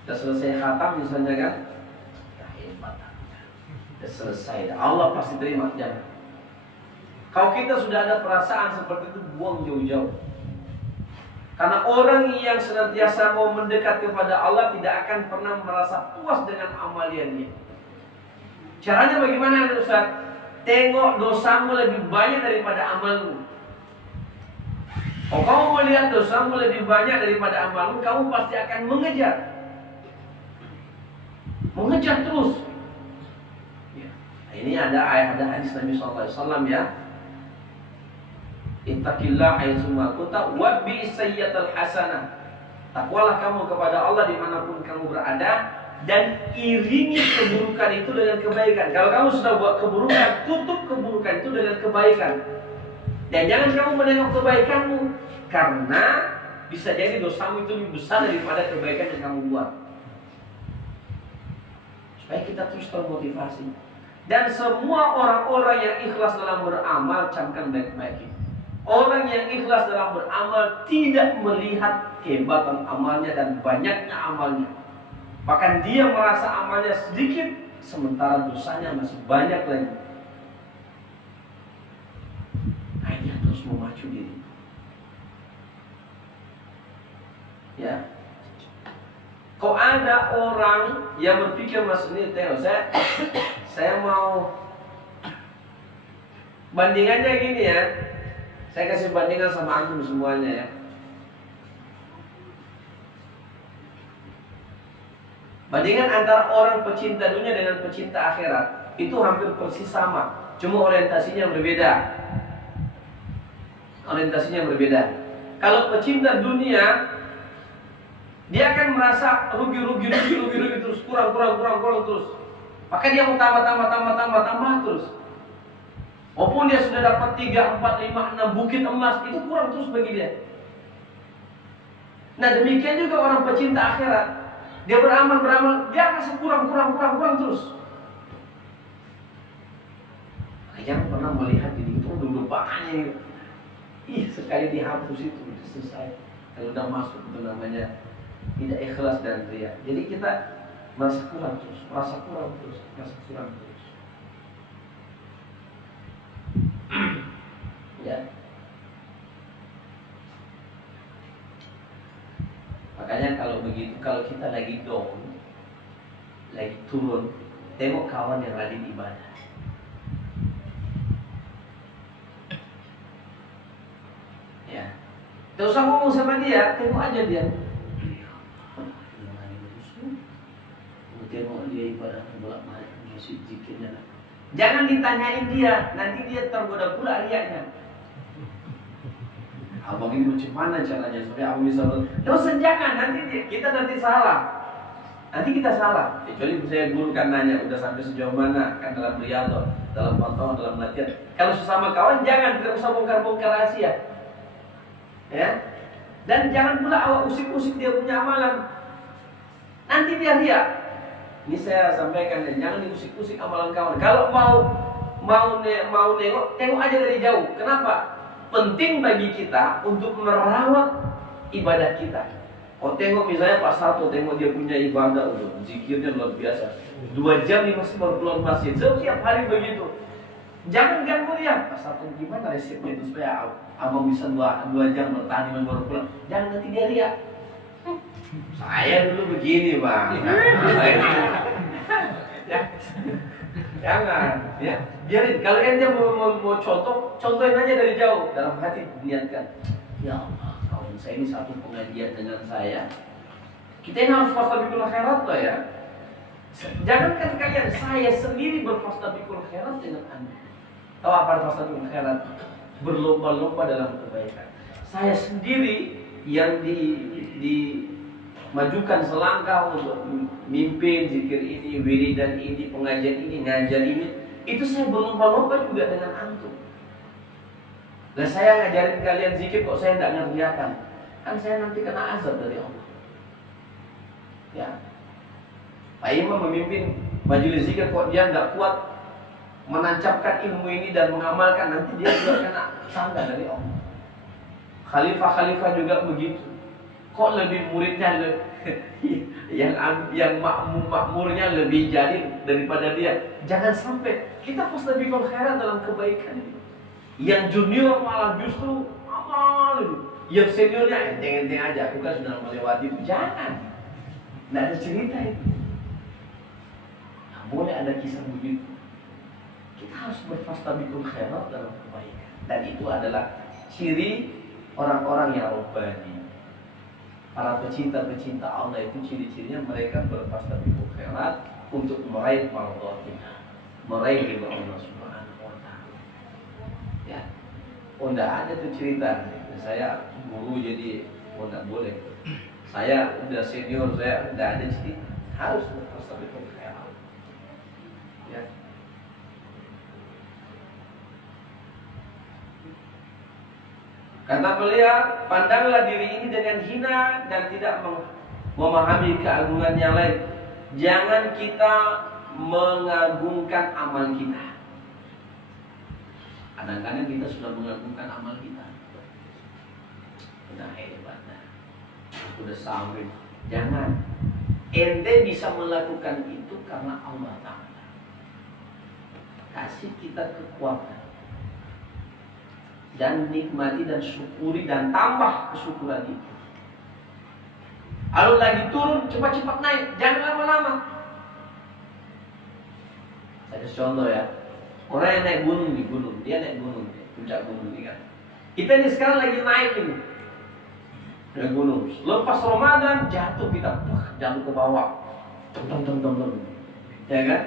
sudah selesai khatam misalnya kan, hebat, sudah selesai, Allah pasti terima. Jangan. Kalau kita sudah ada perasaan seperti itu, buang jauh-jauh. Karena orang yang senantiasa mau mendekat kepada Allah tidak akan pernah merasa puas dengan amaliannya. Caranya bagaimana Ustaz? Tengok dosamu lebih banyak daripada amalmu. Kalau kamu melihat dosamu lebih banyak daripada amalmu, kamu pasti akan mengejar terus. Ya. Ini ada hadis Nabi SAW ya. Ittaqillah haitsuma kunta wa bi sayyi'atil hasanah. Takwalah kamu kepada Allah dimanapun kamu berada, dan iringi keburukan itu dengan kebaikan. Kalau kamu sudah buat keburukan, tutup keburukan itu dengan kebaikan. Dan jangan kamu menengok kebaikanmu, karena bisa jadi dosamu itu lebih besar daripada kebaikan yang kamu buat. Supaya kita terus termotivasi. Dan semua orang-orang yang ikhlas dalam beramal, camkan baik-baik. Orang yang ikhlas dalam beramal tidak melihat kehebatan amalnya dan banyaknya amalnya. Bahkan dia merasa amalnya sedikit, sementara dosanya masih banyak lagi. Nah, dia terus memacu diri. Ya. Kok ada orang yang berpikir, Mas ini Theo, saya mau bandingannya gini ya. Saya kasih bandingan sama antum semuanya ya. Bandingan antara orang pecinta dunia dengan pecinta akhirat itu hampir persis sama, cuma orientasinya berbeda. Orientasinya berbeda. Kalau pecinta dunia, dia akan merasa rugi terus, kurang terus. Maka dia mau tambah terus. Walaupun dia sudah dapat 3, 4, 5, 6 bukit emas, itu kurang terus bagi dia. Nah, demikian juga orang pecinta akhirat. Dia beramal, dia rasa kurang terus. Jangan pernah melihat diri itu dulu banyak. Sekali dihapus itu selesai. Kalau udah masuk itu namanya tidak ikhlas dan riya. Jadi kita merasa kurang terus. Ya. Makanya kalau begitu, kalau kita lagi down, lagi turun, tengok kawan yang rajin ibadah. Ya. Tidak usah ngomong sama dia, tengok aja dia. Tengok dia ibadah bolak-balik, masih zikirnya. Jangan ditanyain dia, nanti dia tergoda pula riaknya. Abang ini macam mana caranya supaya abang bisa dosen, jangan, kita nanti salah. Nanti kita salah. Kecuali saya guru kan nanya udah sampai sejauh mana kan dalam riyadhah, dalam pantauan, dalam latihan. Kalau sesama kawan jangan, tidak usah bongkar-bongkar rahasia. Ya. Dan jangan pula awak usik-usik dia punya amalan. Nanti dia riak. Ini saya sampaikan, jangan diusik-usik amalan kawan. Kalau mau nengok, tengok aja dari jauh. Kenapa? Penting bagi kita untuk merawat ibadah kita. Kau tengok misalnya Pak Sarto, tengok dia punya ibadah, zikirnya luar biasa. 2 jam nih masih baru keluar masjid. Setiap hari begitu. Jangan ganggu dia. Pak Sarto gimana resepnya itu supaya abang bisa 2 jam bertahan baru pulang. Jangan nanti dia riak. Saya dulu begini bang. Ya. Jangan, ya. Biarin. Kalau ente mau contohin aja dari jauh. Dalam hati niatkan. Ya Allah, kawan saya ini satu pengajian dengan saya. Kita ini harus fastabiqul khairat loh ya. Jangankan kalian, saya sendiri berfastabiqul khairat dengan anda. Tahu apa fastabiqul khairat? Berlomba-lomba dalam kebaikan. Saya sendiri yang majukan selangkah untuk mimpin zikir ini, wiridan ini, pengajian ini, ngajar ini. Itu saya berlomba-lomba juga dengan antum. Nah saya ngajarin kalian zikir kok saya tidak ngerjakan. Kan saya nanti kena azab dari Allah. Ya. Pak Imam memimpin majelis zikir kok dia tidak kuat menancapkan ilmu ini dan mengamalkan, nanti dia juga kena sangga dari Allah. Khalifah-khalifah juga begitu. Kok lebih muridnya yang makmurnya lebih jadi daripada dia. Jangan sampai kita fastabiqul khairat dalam kebaikan. Yang junior malah justru amal itu. Yang seniornya enteng-enteng aja, aku kan sudah melewati itu. Jangan. Tidak ada cerita itu. Nah, boleh ada kisah begitu. Kita harus berfastabiqul khairat dalam kebaikan. Dan itu adalah ciri orang-orang yang rabbani. Para pecinta-pecinta Allah itu ciri-cirinya mereka berfastabiqul khairat untuk meraih mardhatillah. meraih ridho Allah Subhanahu wa taala. Ya. Oh, enggak ada tuh cerita. Saya guru jadi enggak boleh. Saya udah senior, saya enggak ada cerita. Harus betul kayak Allah. Ya. Kata beliau, pandanglah diri ini dengan hina dan tidak memahami keagungan yang lain. Jangan kita mengagungkan amal kita. Kadang-kadang kita sudah mengagungkan amal kita. Udah hebat, udah sampai. Jangan. Ente bisa melakukan itu karena Allah Ta'ala kasih kita kekuatan. Dan nikmati dan syukuri dan tambah kesyukuran itu. Kalau lagi turun, cepat-cepat naik, jangan lama-lama. Saya kasih contoh ya. Orang yang naik gunung dia naik gunung, puncak gunung ini kan. Kita ini sekarang lagi naik ini, naik gunung. Lepas Ramadan jatuh kita, jatuh ke bawah, ya kan?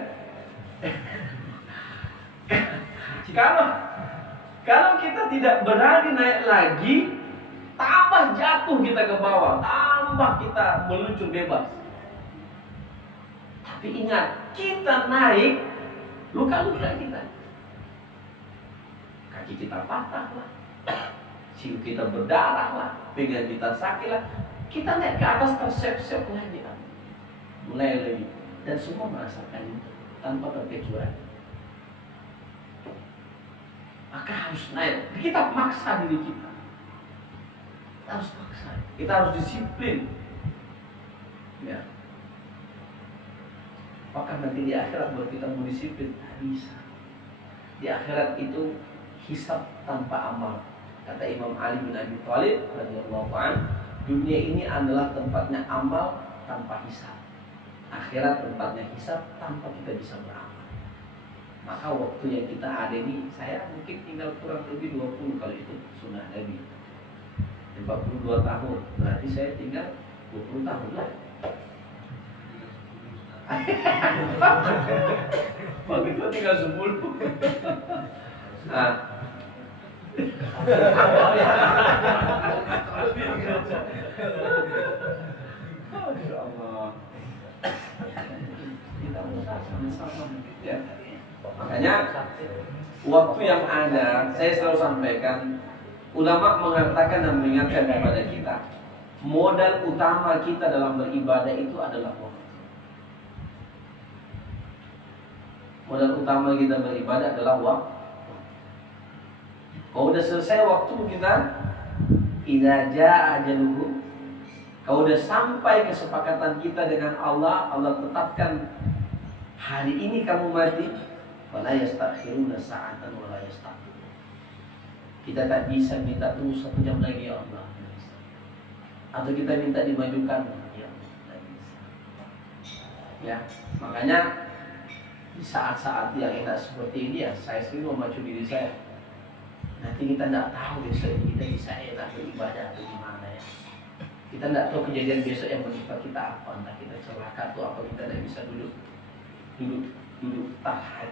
Kalau kita tidak berani naik lagi, tambah jatuh kita ke bawah, tambah kita meluncur bebas. Tapi ingat, kita naik, luka-luka kita. Kaki kita patah lah, siu kita berdarah lah, pinggang kita sakit lah. Kita naik ke atas tersep-sep lagi kan. Mulai lagi. Dan semua merasakan itu tanpa terkecuali. Maka harus naik. Kita maksa diri kita. Kita harus maksa. Kita harus disiplin. Ya. Apakah nanti di akhirat buat kita mau disiplin? Tidak bisa. Di akhirat itu hisab tanpa amal. Kata Imam Ali bin Abi Thalib radhiyallahu anhu, dunia ini adalah tempatnya amal tanpa hisab. Akhirat tempatnya hisab tanpa kita bisa beramal. Maka waktu yang kita ada ini, saya mungkin tinggal kurang lebih 20 kalau itu sunnah Nabi. 42 tahun, berarti saya tinggal 20 tahun lah. Waktu itu tinggal 10. Nah. Masya Allah. Kita sama-sama ya. Makanya waktu yang ada, saya selalu sampaikan, ulama mengatakan dan mengingatkan kepada kita, modal utama kita dalam beribadah itu adalah waktu. Modal utama kita beribadah adalah waktu. Kalau udah selesai waktu kita, idza jaa ajaluhu, kalau udah sampai kesepakatan kita dengan Allah, Allah tetapkan hari ini kamu mati, wala yastakhiruna sa'atan wala yastaqdimun. Kita tak bisa minta tunggu 1 jam lagi ya Allah. Atau kita minta dimajukan ya Allah, tak bisa. Ya, makanya di saat-saat yang enak seperti ini ya, saya sendiri memacu diri saya. Nanti kita tidak tahu besok ini kita bisa enak beribadah atau gimana ya. Kita tidak tahu kejadian besok yang menimpa kita apa. Entah kita celaka atau apa, kita tidak bisa duduk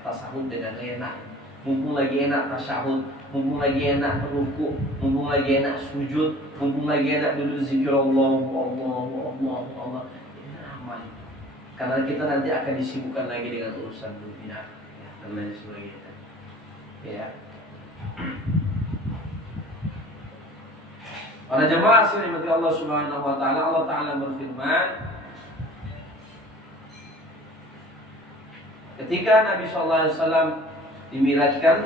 tasahud dengan enak. Mumpung lagi enak tasyahud, mumpung lagi enak ruku, mumpung lagi enak sujud, mumpung lagi enak duduk zikir Allah. Ini amal. Karena kita nanti akan disibukkan lagi dengan urusan dunia dan lain sebagainya. Ya. Para jemaah sekalian Allah Subhanahu wa taala, Allah Taala berfirman, ketika Nabi sallallahu alaihi wasallam dimirajkan,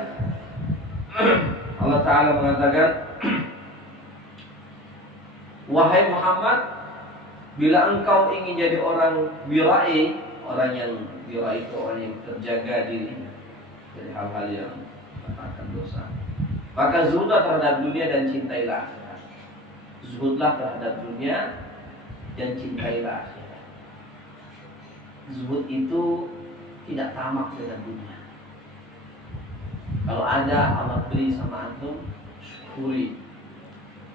Allah Taala mengatakan, wahai Muhammad, bila engkau ingin jadi orang birai, orang yang birai itu orang yang terjaga dirinya dari hal-hal yang mengatakan dosa, maka zuhudlah terhadap dunia dan cintailah akhirat. Zuhudlah terhadap dunia dan cintailah akhirat. Zuhud itu tidak tamak dengan dunia. Kalau ada Allah beri sama antum, syukuri.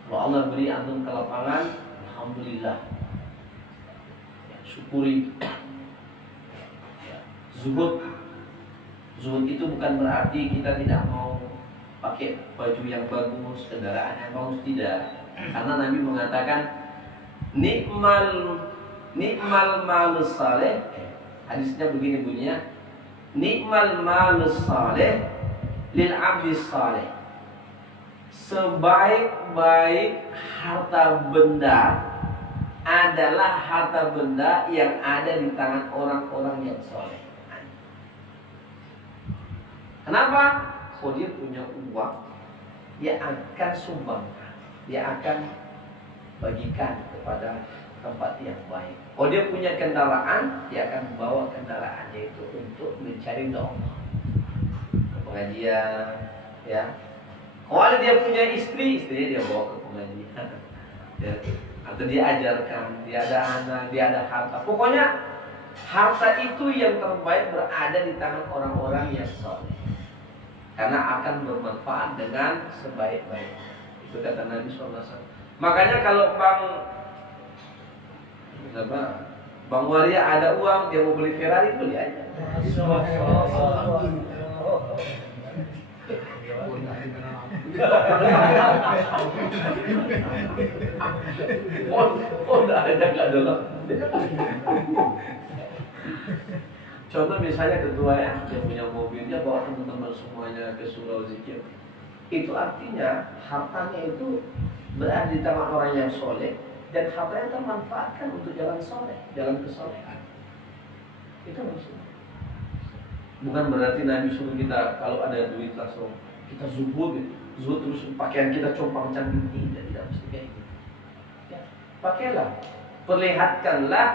Kalau Allah beri antum kelapangan, alhamdulillah, ya, syukuri. Ya, zuhud Zuhud itu bukan berarti kita tidak mau pakai baju yang bagus, kendaraan yang bagus, tidak. Karena Nabi mengatakan nikmal malus saleh. Hadisnya begini bunyinya, nikmal malus saleh lil abdis saleh. Sebaik-baik harta benda adalah harta benda yang ada di tangan orang-orang yang soleh. Kenapa? Kalau dia punya uang, dia akan sumbangkan, dia akan bagikan kepada tempat yang baik. Kalau dia punya kendaraan, dia akan membawa kendaraannya itu untuk mencari doa, ke pengajian, ya. Kalau dia punya istri, istrinya dia bawa ke pengajian, ya. Atau dia ajarkan, dia ada anak, dia ada harta. Pokoknya harta itu yang terbaik berada di tangan orang-orang yang soleh, karena akan bermanfaat dengan sebaik-baiknya. Itu kata Nabi SAW. Makanya kalau Bang Waria ada uang, dia mau beli Ferrari, beli aja. Udah ada nggak dulu. Contoh misalnya ketua ya, dia punya mobilnya, bawa teman-teman semuanya ke surau zikir. Itu artinya hartanya itu berada di tangan orang yang soleh, dan hartanya termanfaatkan untuk jalan soleh, jalan kesolehan. Itu maksudnya. Bukan berarti Nabi suruh kita kalau ada duit langsung kita zuhud, zuhud terus pakaian kita compang camping, tidak mesti kayak gitu. Ya, pakailah, perlihatkanlah.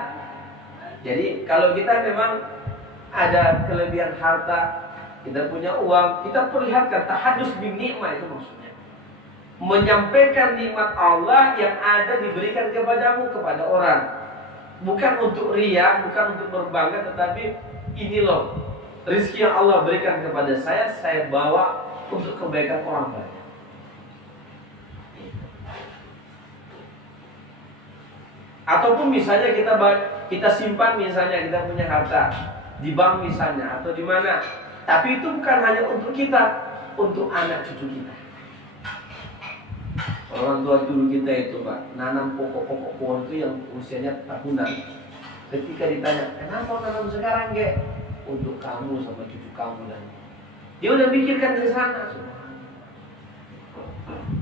Jadi kalau kita memang ada kelebihan harta, kita punya uang, kita perlihatkan, tahadus bin nikmah, itu maksudnya. Menyampaikan nikmat Allah yang ada diberikan kepadamu kepada orang. Bukan untuk riya, bukan untuk berbangga, tetapi ini loh rezeki yang Allah berikan kepada saya bawa untuk kebaikan orang banyak. Ataupun misalnya kita simpan, misalnya kita punya harta di bank misalnya, atau di mana. Tapi itu bukan hanya untuk kita, untuk anak cucu kita. Orang tua dulu kita itu Pak, nanam pokok-pokok pohon itu yang usianya tahunan. Ketika ditanya, kenapa nanam sekarang Gek? Untuk kamu sama cucu kamu dan dia udah pikirkan dari sana.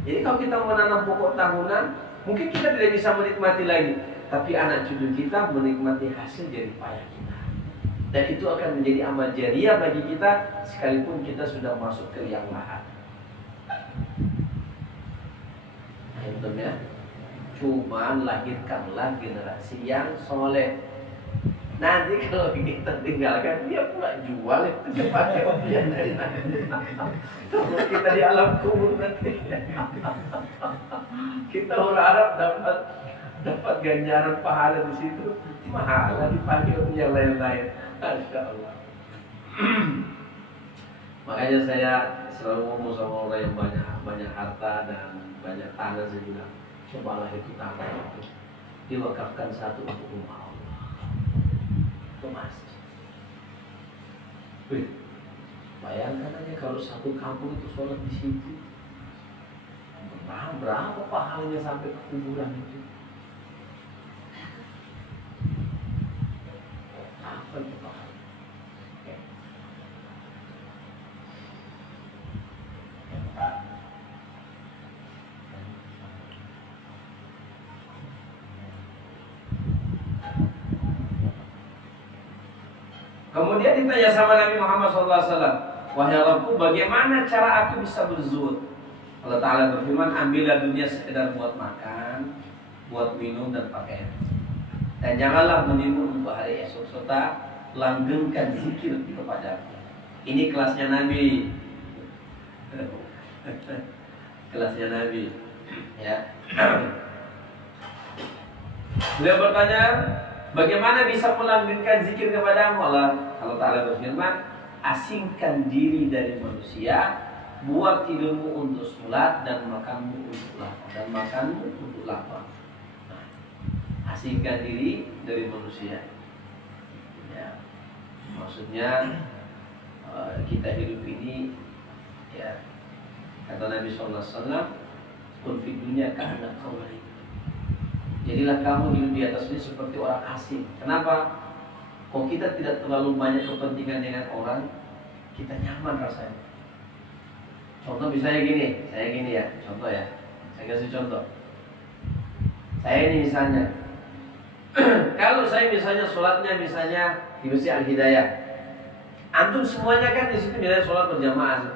Jadi kalau kita menanam pokok tahunan, mungkin kita tidak bisa menikmati lagi, tapi anak cucu kita menikmati hasil jerih payah kita. Dan itu akan menjadi amal jariah bagi kita, sekalipun kita sudah masuk ke liang lahat. Nah, ya. Cuman lahirkanlah generasi yang soleh. Nanti kalau kita tinggalkan, dia pula jual itu pakai pembelian dari nanti. Kalau kita di alam kubur nanti, kita berharap dapat ganjaran pahala di situ, mahal dipakai untuk yang lain-lain. Masya Allah. Makanya saya selalu ngomong sama orang yang banyak harta dan banyak tanah, saya bilang, cobalah itu tanah itu diwakafkan satu untuk umat Allah, ke masjid. Bayangkan aja kalau satu kampung itu sholat di situ, berapa pahalanya sampai ke kuburan itu? Apa itu pahala? Kemudian ditanya sama Nabi Muhammad SAW, wahai Rabbku, bagaimana cara aku bisa berzuhud? Allah Ta'ala berfirman, ambillah dunia sekedar buat makan, buat minum dan pakaian, dan janganlah menimbun untuk hari esok, serta langgengkan zikir kepadaku. Ini kelasnya Nabi. Kelasnya Nabi, ya. Beliau bertanya, bagaimana bisa melanggengkan zikir kepadamu? Allah Ta'ala berfirman, asingkan diri dari manusia, buat tidurmu untuk sholat dan makanmu untuk lapar, Nah, asingkan diri dari manusia. Ya, maksudnya kita hidup ini, ya kata Nabi Sallallahu Alaihi Wasallam, "Kun fid dunya ka'annaka gharib." Jadilah kamu hidup di atas ini seperti orang asing. Kenapa? Kalau kita tidak terlalu banyak kepentingan dengan orang, kita nyaman rasanya. Contoh misalnya gini, saya gini ya, contoh ya, saya kasih contoh. Saya ini misalnya, kalau saya misalnya sholatnya misalnya di Masjid Al-Hidayah, antum semuanya kan di situ misalnya sholat berjamaah.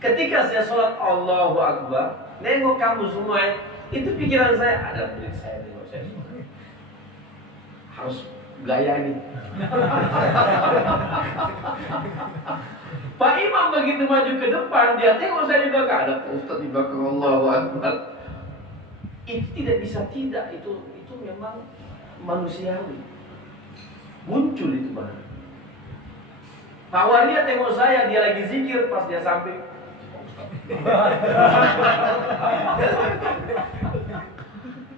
Ketika saya sholat Allahu Akbar, nengok kamu semua, itu pikiran saya, ada murid saya nengok saya, harus gaya nih. Pak Imam begitu maju ke depan, dia tengok saya di belakang, ada Ustaz di belakang, Allahu Akbar. Itu tidak bisa tidak, itu memang manusiawi. Muncul itu bahan. Pak Waria tengok saya, dia lagi zikir, pas dia samping,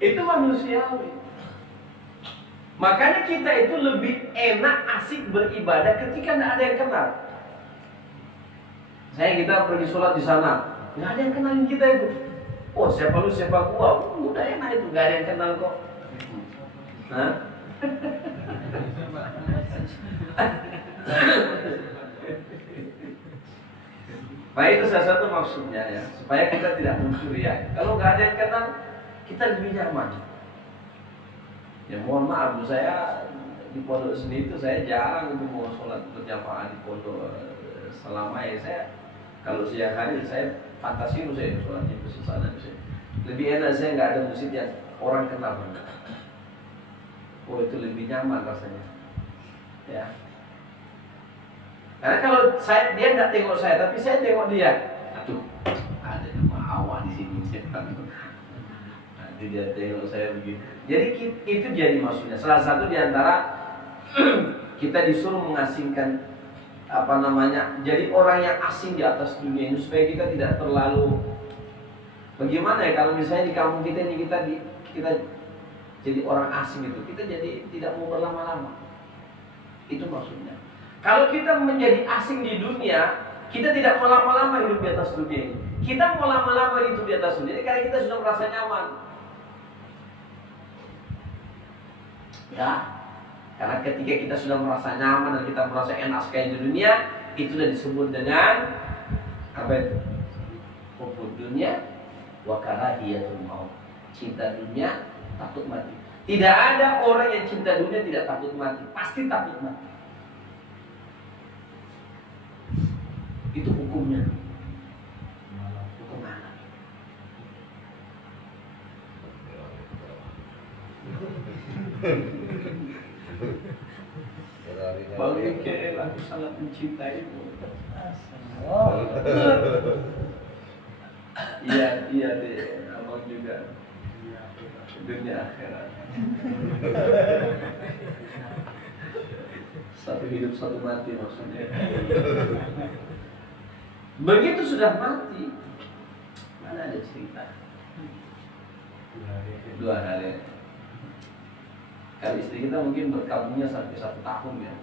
itu manusiawi. Makanya kita itu lebih enak asik beribadah ketika tidak ada yang kenal. Kita pergi sholat di sana, nggak ada yang kenalin kita itu. Oh, siapa lu, siapa gua, udah enak itu, nggak ada yang kenal kok. Hah? Nah, itu salah satu maksudnya ya, supaya kita tidak mencuri ya. Kalau nggak ada yang kenal, kita lebih nyaman. Ya mohon maaf, saya di pondok seni itu saya jarang untuk mau sholat berjamaah di pondok selama ya. Saya kalau siang hari saya fantasi saya sholat di masjid sana. Lebih enak saya nggak ada masjid yang orang kenal. Oh, itu lebih nyaman rasanya. Ya. Karena kalau dia nggak tengok saya, tapi saya tengok dia. Aduh, ada nama awak di sini. Nanti dia tengok saya begitu. Jadi itu jadi maksudnya. Salah satu di antara kita disuruh mengasingkan jadi orang yang asing di atas dunia ini supaya kita tidak terlalu. Bagaimana ya kalau misalnya di kampung kita ini kita jadi orang asing itu, kita jadi tidak mau berlama-lama. Itu maksudnya. Kalau kita menjadi asing di dunia, kita tidak mau lama-lama hidup di atas dunia ini. Kita mau lama-lama hidup di atas dunia ini karena kita sudah merasa nyaman. Ya, karena ketika kita sudah merasa nyaman dan kita merasa enak sekali di dunia, itu sudah disebut dengan apa itu? Hubbud dunya wa karahiyatul maut. Cinta dunia, takut mati. Tidak ada orang yang cinta dunia tidak takut mati, pasti takut mati. Itu hukumnya. Hukum anak. Bagi kira aku sangat mencintaimu. Iya deh, abang juga. Dunia akhirat. Satu hidup satu mati maksudnya. Begitu sudah mati, mana ada cerita? 2 hari. Kalau istri kita mungkin berkabungnya sampai 1 tahun ya.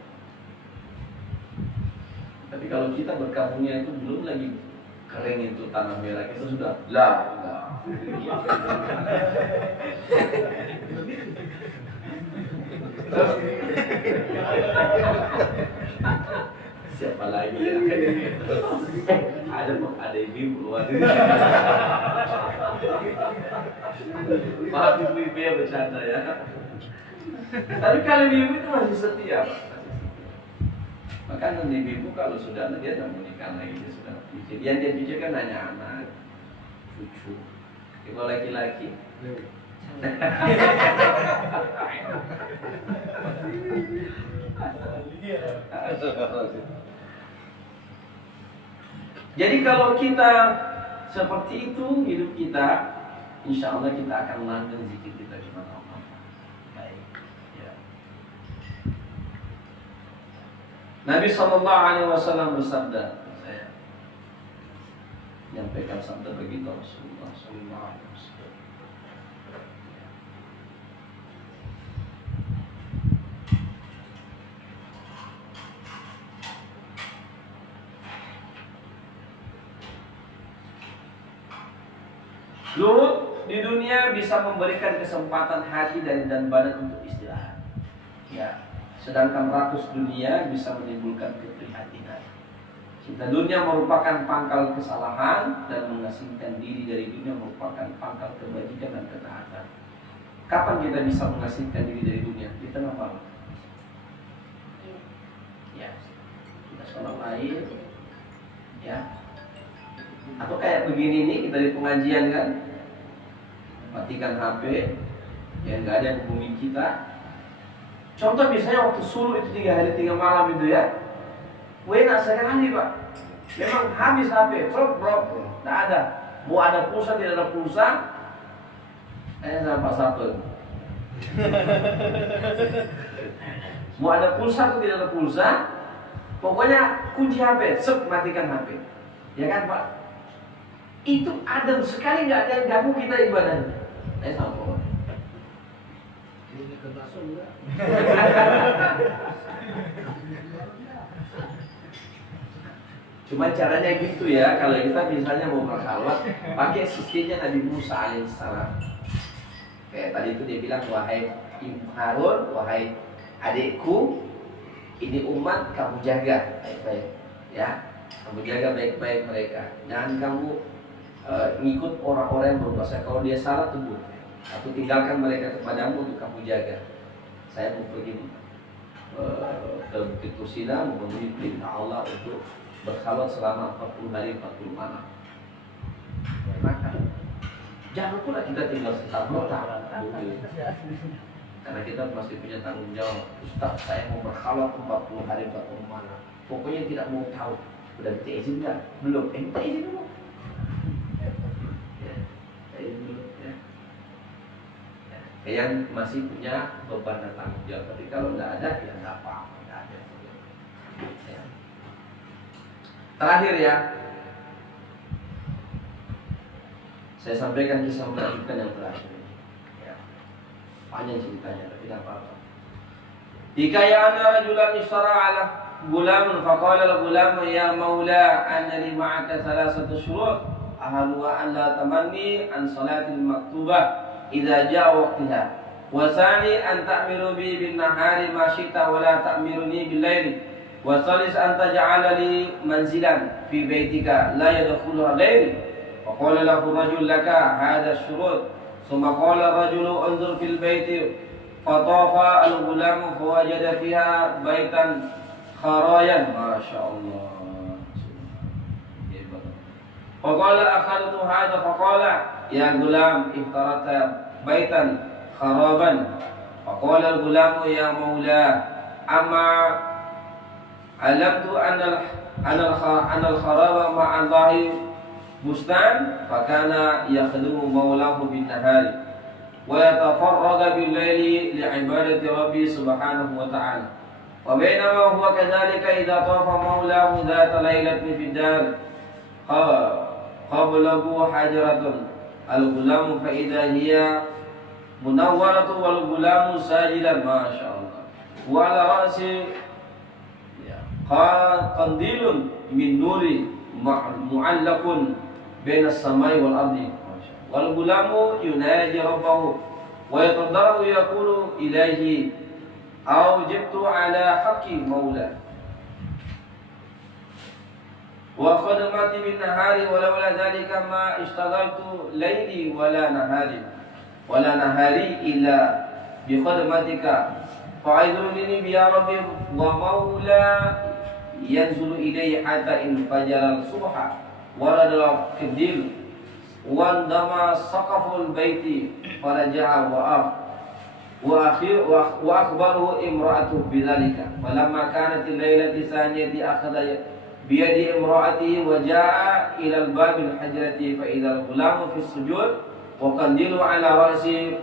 Tapi kalau kita berkabungnya itu belum lagi kering itu tanah merah, kita sudah lah. Siapa lagi ya? Ada ibu luar. Maaf ibu ya bercanda ya. Tapi kalau ibu itu masih setia, Pak. Maka nanti ibu kalau sudah dia tidak mau nikah lagi, dia sudah pikir. Yang dia pikirkan hanya anak, cucu. Kalau laki-laki, jadi kalau kita seperti itu hidup kita, insya Allah kita akan langgeng zikir kita di mana-mana. Baik. Ya. Nabi SAW bersabda, saya menyampaikan sabda begitu Rasulullah SAW. Lut di dunia bisa memberikan kesempatan hati dan badan untuk istirahat. Ya, sedangkan rakus dunia bisa menimbulkan keprihatinan. Cinta dunia merupakan pangkal kesalahan dan mengasingkan diri dari dunia merupakan pangkal kebajikan dan ketaatan. Kapan kita bisa mengasingkan diri dari dunia? Di tengah malam. Ya, kita sholat lain. Ya, atau kayak begini nih kita di pengajian kan, matikan HP, ya nggak ada yang hubungi kita. Contoh misalnya waktu suruh itu 3 hari 3 malam itu ya, enak sekali Pak. Memang habis HP, bro, nggak ada. Mau ada pulsa tidak ada pulsa, sama Pak Sabtu. Mau ada pulsa atau tidak ada pulsa, pokoknya kunci HP, matikan HP, ya kan Pak? Itu adem sekali, nggak ada yang ganggu kita ibadah. Sama Pak. Ini kebasun enggak? Cuma caranya gitu ya. Kalau kita misalnya mau berkhalwat, pakai sistemnya Nabi Musa alaihissalam. Kayak tadi itu dia bilang, wahai Ibu Harun, wahai adikku, ini umat kamu jaga baik-baik, ya. Kamu jaga baik-baik mereka. Jangan kamu ngikut orang-orang yang berdosa. Kalau dia salah tegur. Aku tinggalkan mereka kepadamu untuk kamu jaga. Saya mau pergi ke Bukit Tursina memenuhi perintah Allah untuk berkhalwat selama 40 hari 40 malam. Maka jangan pula kita tinggal serta-merta, karena kita masih punya tanggung jawab. Ustaz, saya mau berkhalwat 40 hari 40 malam. Pokoknya tidak mau tahu. Udah minta izin nggak? Belum. Minta izin dulu. Yang masih punya beban dan tanggung jawab. Tapi kalau nggak ada, ya nggak apa-apa, nggak ada. Ya. Terakhir ya, saya sampaikan kisah melanjutkan yang terakhir. Ya. Panjang ceritanya, tapi nggak apa-apa. Hikayat rajulan ishtara ala gulamun faqala al-gulam ya maula anna li ma'aka thalathatu syurut ahaduha an la tamanni an salatil maktubah idza jaa waqtiha wa thani an ta'miru bi bin nahari ma syi'ta wa la ta'miruni bil laili wa thalith an taj'ala li manzilan fi baitika la yadkhuluha ghairi wa qala lahu rajul laka hadha syurut thumma qala ar-rajulu unzur fil baiti fatafa al-gulamu fawajada fiha baitan kharayan masyaallah. Faqala akhadtu hadha faqala ya gulam ihtarata baitan kharaban faqala al-gulamu ya maula amma alamtu anna al-kharaba ma'a Allahi bustan fakana yakhdumu maulahu bin nahari wa yatafarraga bil laili li ibadati rabbi subhanahu wa ta'ala wa bainama huwa kadhalika idza tafa maulahu dhata lailatin fid dar qablahu hajaratun al-gulamu fa idza hiya munawwaratu wal gulamu sajidan masyaallah wa ala ra'si qandilun min nuri mu'allaqun baina as-samai wal ardi wal gulamu yunaji rabbahu wa yatadarru yaqulu ilahi awjibtu ala haqqi maula wa khadamati bin nahari wa la dhalika ma ishtagaltu layli wala nahari illa bi khadamatika fa'idhuni bi ya rabbi wa maula yanzulu ilayhi hatta in fajara al-subha warada al-qidil wa ndama saqaful baiti faraja'a wa akhbaru imra'atuhu bidzalika falamma kanat al-lailati thaniyati akhadha biyadi imra'atihi wa ja'a ila al-bab al-hajrati fa idza al-ghulamu fi as-sujud wa qandilu ala ra'si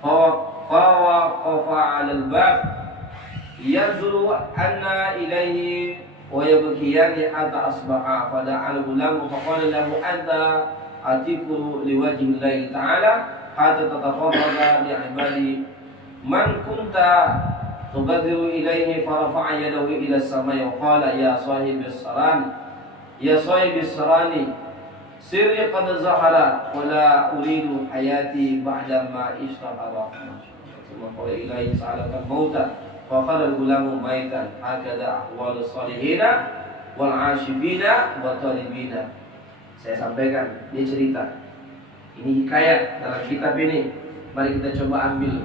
fa waqafa 'ala al-bab yanzuru anna ilayhi wa yabkiyani hatta asbaha fa da'a al-ghulamu fa qala lahu anta atiku liwajhi Allah ta'ala hatta tatafarraga li ibadi man kunta tubadiru ilaihi farafa'a yadahu ila as-samai wa qala ya sahibis sarani sirri qad zahara wa la uridu hayati ba'da ma ishtahara. Wa qala ilahi sa'alaka mauta fa qala al-gulamu maitan hakada ahwalus salihina wal 'ashibina wa talibina. Saya sampaikan, dia cerita. Ini hikayat dalam kitab ini. Mari kita coba ambil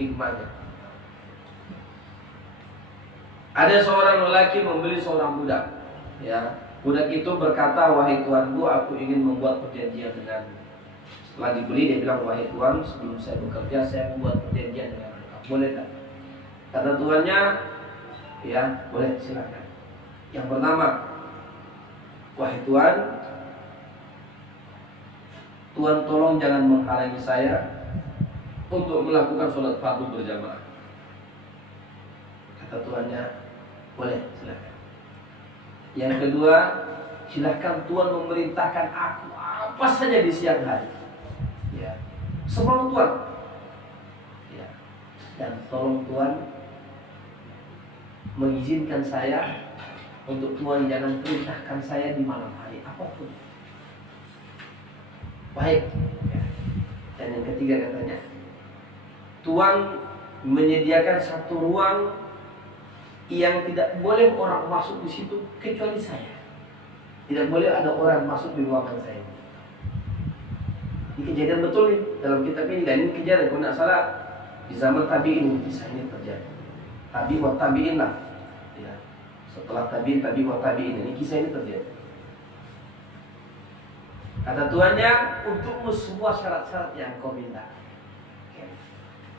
hikmahnya. Ada seorang lelaki membeli seorang budak. Ya, budak itu berkata, wahai tuanku, aku ingin membuat perjanjian denganmu. Setelah dibeli, dia bilang, wahai tuan, sebelum saya bekerja, saya membuat perjanjian dengan engkau. Boleh tak? Kata tuannya, ya, boleh, silakan. Yang pertama, wahai tuan, tuan tolong jangan menghalangi saya untuk melakukan sholat fardu berjamaah. Kata tuannya, boleh, silakan. Yang kedua, silakan tuan memerintahkan aku apa saja di siang hari. Ya, semau tuan. Ya, dan tolong tuan mengizinkan saya untuk tuan jangan perintahkan saya di malam hari apapun. Baik. Ya. Dan yang ketiga katanya, tuan menyediakan satu ruang yang tidak boleh orang masuk di situ kecuali saya. Tidak boleh ada orang masuk di ruangan saya. Ini kejadian betul nih dalam kitab ini, dan ini kejadian kalau tidak salah di zaman tabi'in kisah ini terjadi. Tabi wa tabi'in lah. Ya. Setelah tabi'in, tabi wa tabi'in, ini kisah ini terjadi. Kata tuannya, untukmu semua syarat-syarat yang kau minta.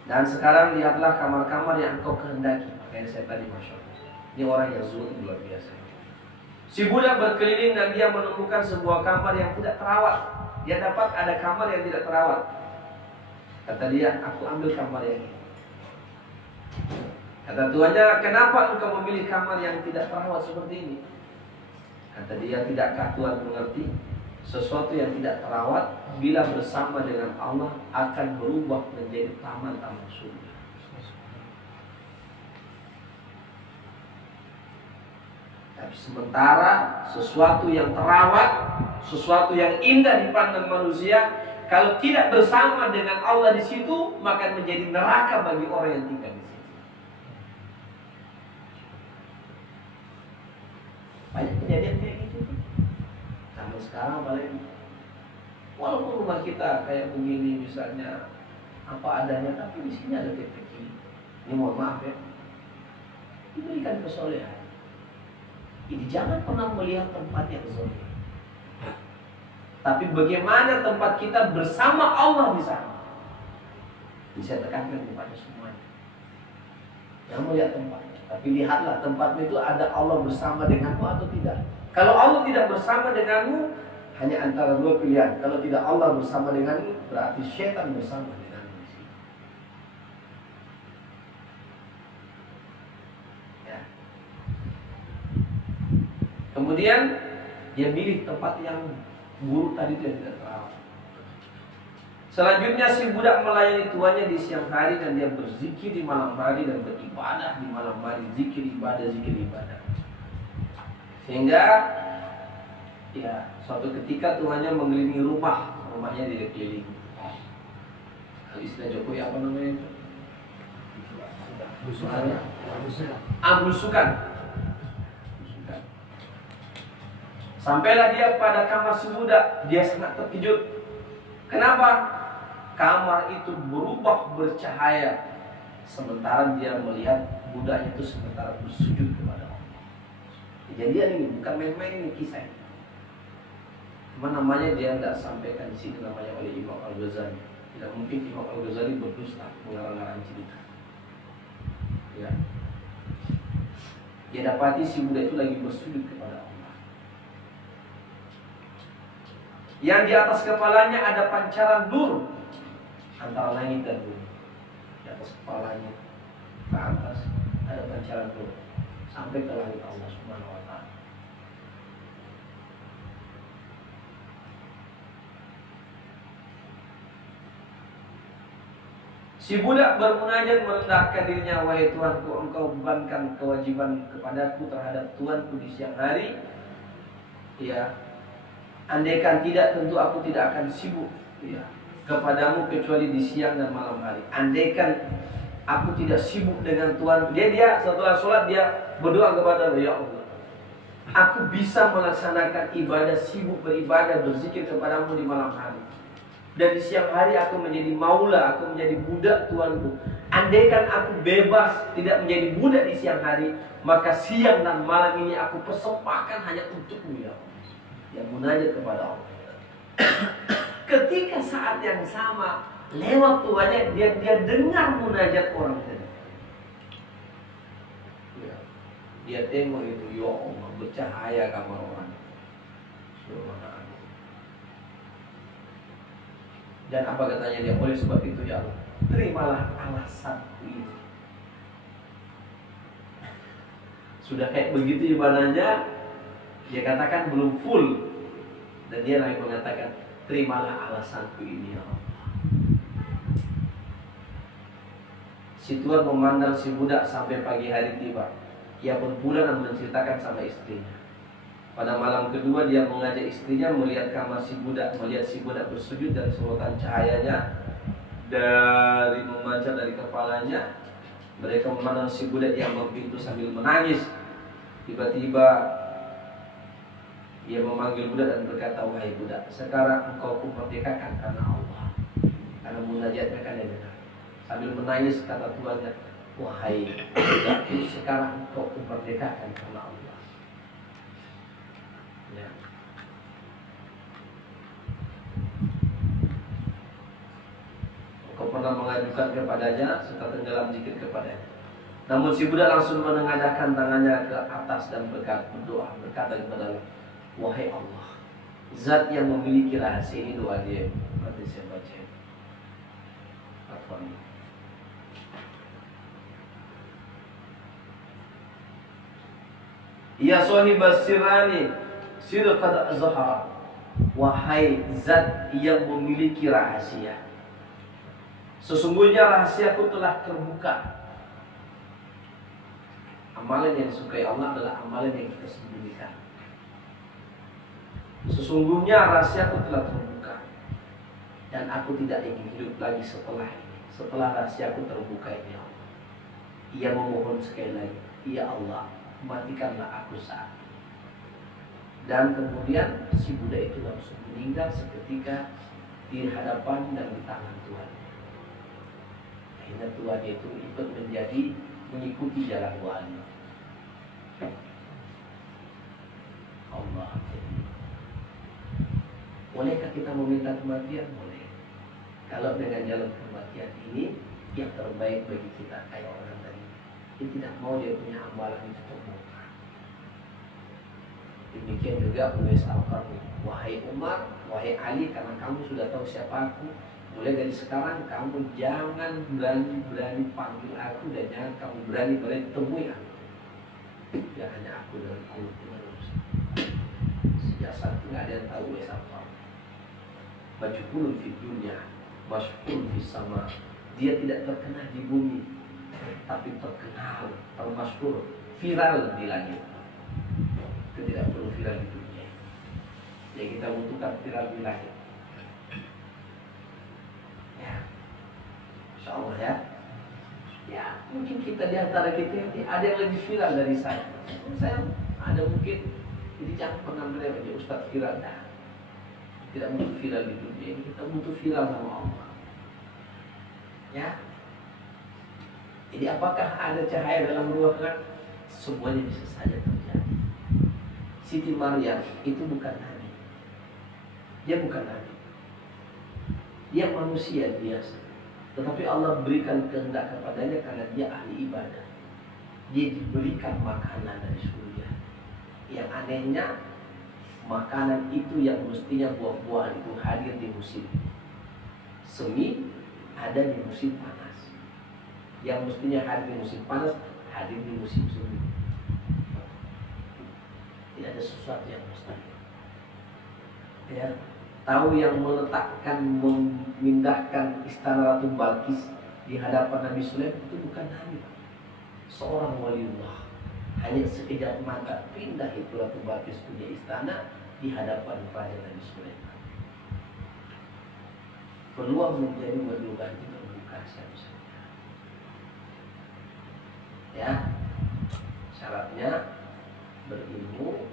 Dan sekarang lihatlah kamar-kamar yang engkau kehendaki. Makanya saya tadi Masya Allah, ini orang yang zuhud luar biasa. Si budak berkeliling dan dia menemukan sebuah kamar yang tidak terawat. Dia dapat ada kamar yang tidak terawat. Kata dia, aku ambil kamar yang ini. Kata tuannya, kenapa engkau memilih kamar yang tidak terawat seperti ini? Kata dia, tidakkah Tuhan mengerti? Sesuatu yang tidak terawat bila bersama dengan Allah akan berubah menjadi taman-taman surga. Tapi sementara sesuatu yang terawat, sesuatu yang indah dipandang manusia, kalau tidak bersama dengan Allah di situ, maka menjadi neraka bagi orang yang tinggal di situ. Banyak kejadian kayak gitu. Sampai sekarang paling, walaupun rumah kita kayak begini misalnya apa adanya, tapi di sini ada TPQ. Ini mohon maaf ya, diberikan kesolehan. Ini jangan pernah melihat tempat yang zolim, tapi bagaimana tempat kita bersama Allah di sana. Bisa tekankan kepada semuanya. Jangan melihat tempatnya, tapi lihatlah tempatnya itu ada Allah bersama denganmu atau tidak. Kalau Allah tidak bersama denganmu, hanya antara dua pilihan. Kalau tidak Allah bersama denganmu, berarti syaitan bersama denganmu. Ya. Kemudian dia pilih tempat yang buruk tadi itu yang tidak terawat. Selanjutnya si budak melayani tuannya di siang hari dan dia berzikir di malam hari dan beribadah di malam hari, zikir ibadah, zikir ibadah. Sehingga ya suatu ketika tuannya mengelilingi rumahnya dia keliling. Kalau istilah Jokowi apa namanya itu? Belusukan. Sampailah dia pada kamar si budak, dia sangat terkejut. Kenapa? Kamar itu berubah bercahaya, sementara dia melihat budaknya itu sementara bersujud kepada Allah. Kejadian ini bukan main-main, ini kisah. Cuma namanya dia tidak sampaikan di sini namanya oleh Imam Al-Ghazali. Tidak mungkin Imam Al-Ghazali berdusta mengarang-arang cerita. Ya. Dia dapati si budak itu lagi bersujud kepada Allah. Yang di atas kepalanya ada pancaran nur antara langit dan bumi. Di atas kepalanya ke atas ada pancaran nur sampai ke langit Allah Subhanahu wa taala. Si budak bermunajat merendahkan dirinya, wahai Tuhanku, engkau bebankan kewajiban kepadaku terhadap Tuhanku di siang hari. Ya. Andaikan tidak, tentu aku tidak akan sibuk ya, kepadamu kecuali di siang dan malam hari. Andaikan aku tidak sibuk dengan Tuhan. Dia setelah sholat dia berdoa kepada Allah, ya Allah, aku bisa melaksanakan ibadah, sibuk beribadah, berzikir kepadamu di malam hari. Dan di siang hari aku menjadi maula, aku menjadi budak Tuanku. Andaikan aku bebas, tidak menjadi budak di siang hari, maka siang dan malam ini aku persembahkan hanya untukmu ya Allah. Yang munajat kepada Allah. Ketika saat yang sama lewat tuanya, dia dengar munajat orang tadi. Ya. Dia tengok itu, ya Allah, bercahaya kamar orang. Subhanallah. Dan apa katanya dia? Oleh sebab itu ya Allah, terimalah alasanku ini. Sudah kayak begitu ibadahnya, dia katakan belum full. Dan dia lagi mengatakan, terimalah alasanku ini ya Allah. Si tuan memandang si budak sampai pagi hari tiba. Ia pun pulang dan menceritakan sama istrinya. Pada malam kedua dia mengajak istrinya melihat kamar si budak, melihat si budak bersujud dan sorotan cahayanya dari memancar dari kepalanya. Mereka memandang si budak yang berpintu sambil menangis. Tiba-tiba ia memanggil budak dan berkata, wahai budak, sekarang engkau kumerdekakan karena Allah, karena munajatnya kan yang benar. Sambil menangis kata tuannya, wahai budak, sekarang engkau kumerdekakan karena Allah. Ya. Engkau pernah mengajukan kepadanya serta tenggelam zikir kepadanya. Namun si budak langsung menengadahkan tangannya ke atas dan berdoa, berkata kepada Allah, wahai Allah, Zat yang memiliki rahasia. Ini doa dia. Nanti saya baca. Afwan. Ya sahibas sirani sir qad azhara. Wahai Zat yang memiliki rahasia, sesungguhnya rahasiaku telah terbuka. Amalan yang disukai Allah adalah amalan yang kita sembunyikan. Sesungguhnya rahasiaku telah terbuka, dan aku tidak ingin hidup lagi setelah ini. Setelah rahasiaku terbuka ini ya Allah. Ia memohon sekali lagi, ya Allah, matikanlah aku saat ini. Dan kemudian si budak itu langsung meninggal seketika di hadapan dan di tangan Tuhan. Akhirnya Tuhan itu ikut mengikuti jalan wali. Allah. Bolehkah kita meminta kematian? Boleh. Kalau dengan jalan kematian ini yang terbaik bagi kita, kayak orang tadi, dia tidak mau dia punya amalan itu terbongkar. Demikian juga Uwais Al-Qarni. Wahai Umar, wahai Ali, karena kamu sudah tahu siapa aku, mulai dari sekarang kamu jangan berani panggil aku, dan jangan kamu berani temui aku. Ya hanya aku dengan Allah terus. Sejak saat itu nggak ada yang tahu Uwais Al-Qarni. Majhulun fi dunya, masyhurun fi sama. Dia tidak terkenal di bumi, tapi terkenal, termasyhur, viral di langit. Itu tidak perlu viral di dunia. Yang kita butuhkan viral di langit. Ya, Masya Allah ya. Ya, mungkin kita di antara kita ini ada yang lebih viral dari saya. Saya ada mungkin, jadi jangan pernah melihat Ustaz viral. Nah, tidak butuh viral di dunia ini, kita butuh viral sama Allah. Ya. Jadi apakah ada cahaya dalam ruangan? Semuanya bisa saja terjadi. Siti Maryam itu bukan nabi. Dia bukan nabi. Dia manusia biasa. Tetapi Allah berikan kehendak kepadanya karena dia ahli ibadah. Dia diberikan makanan dari surga. Yang anehnya, makanan itu yang mestinya buah-buahan itu hadir di musim semi, ada di musim panas. Yang mestinya hadir di musim panas, hadir di musim semi. Tidak ada sesuatu yang mustahil. Ya, tahu yang meletakkan, memindahkan istana Ratu Balkis di hadapan Nabi Sulaiman itu bukan nabi, seorang waliullah. Hanya sekejap mata pindah itu Ratu Balkis punya istana di hadapan Raja Nabi Sulaiman. Peluang menjadi wali itu terbuka siapa-siapa. Ya, syaratnya berilmu,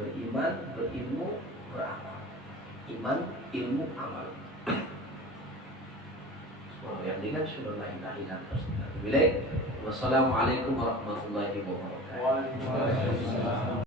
beriman, berilmu, beramal. Iman, ilmu, amal. Yang dengan sudah la ilaha illallah. Wassalamualaikum warahmatullahi wabarakatuh.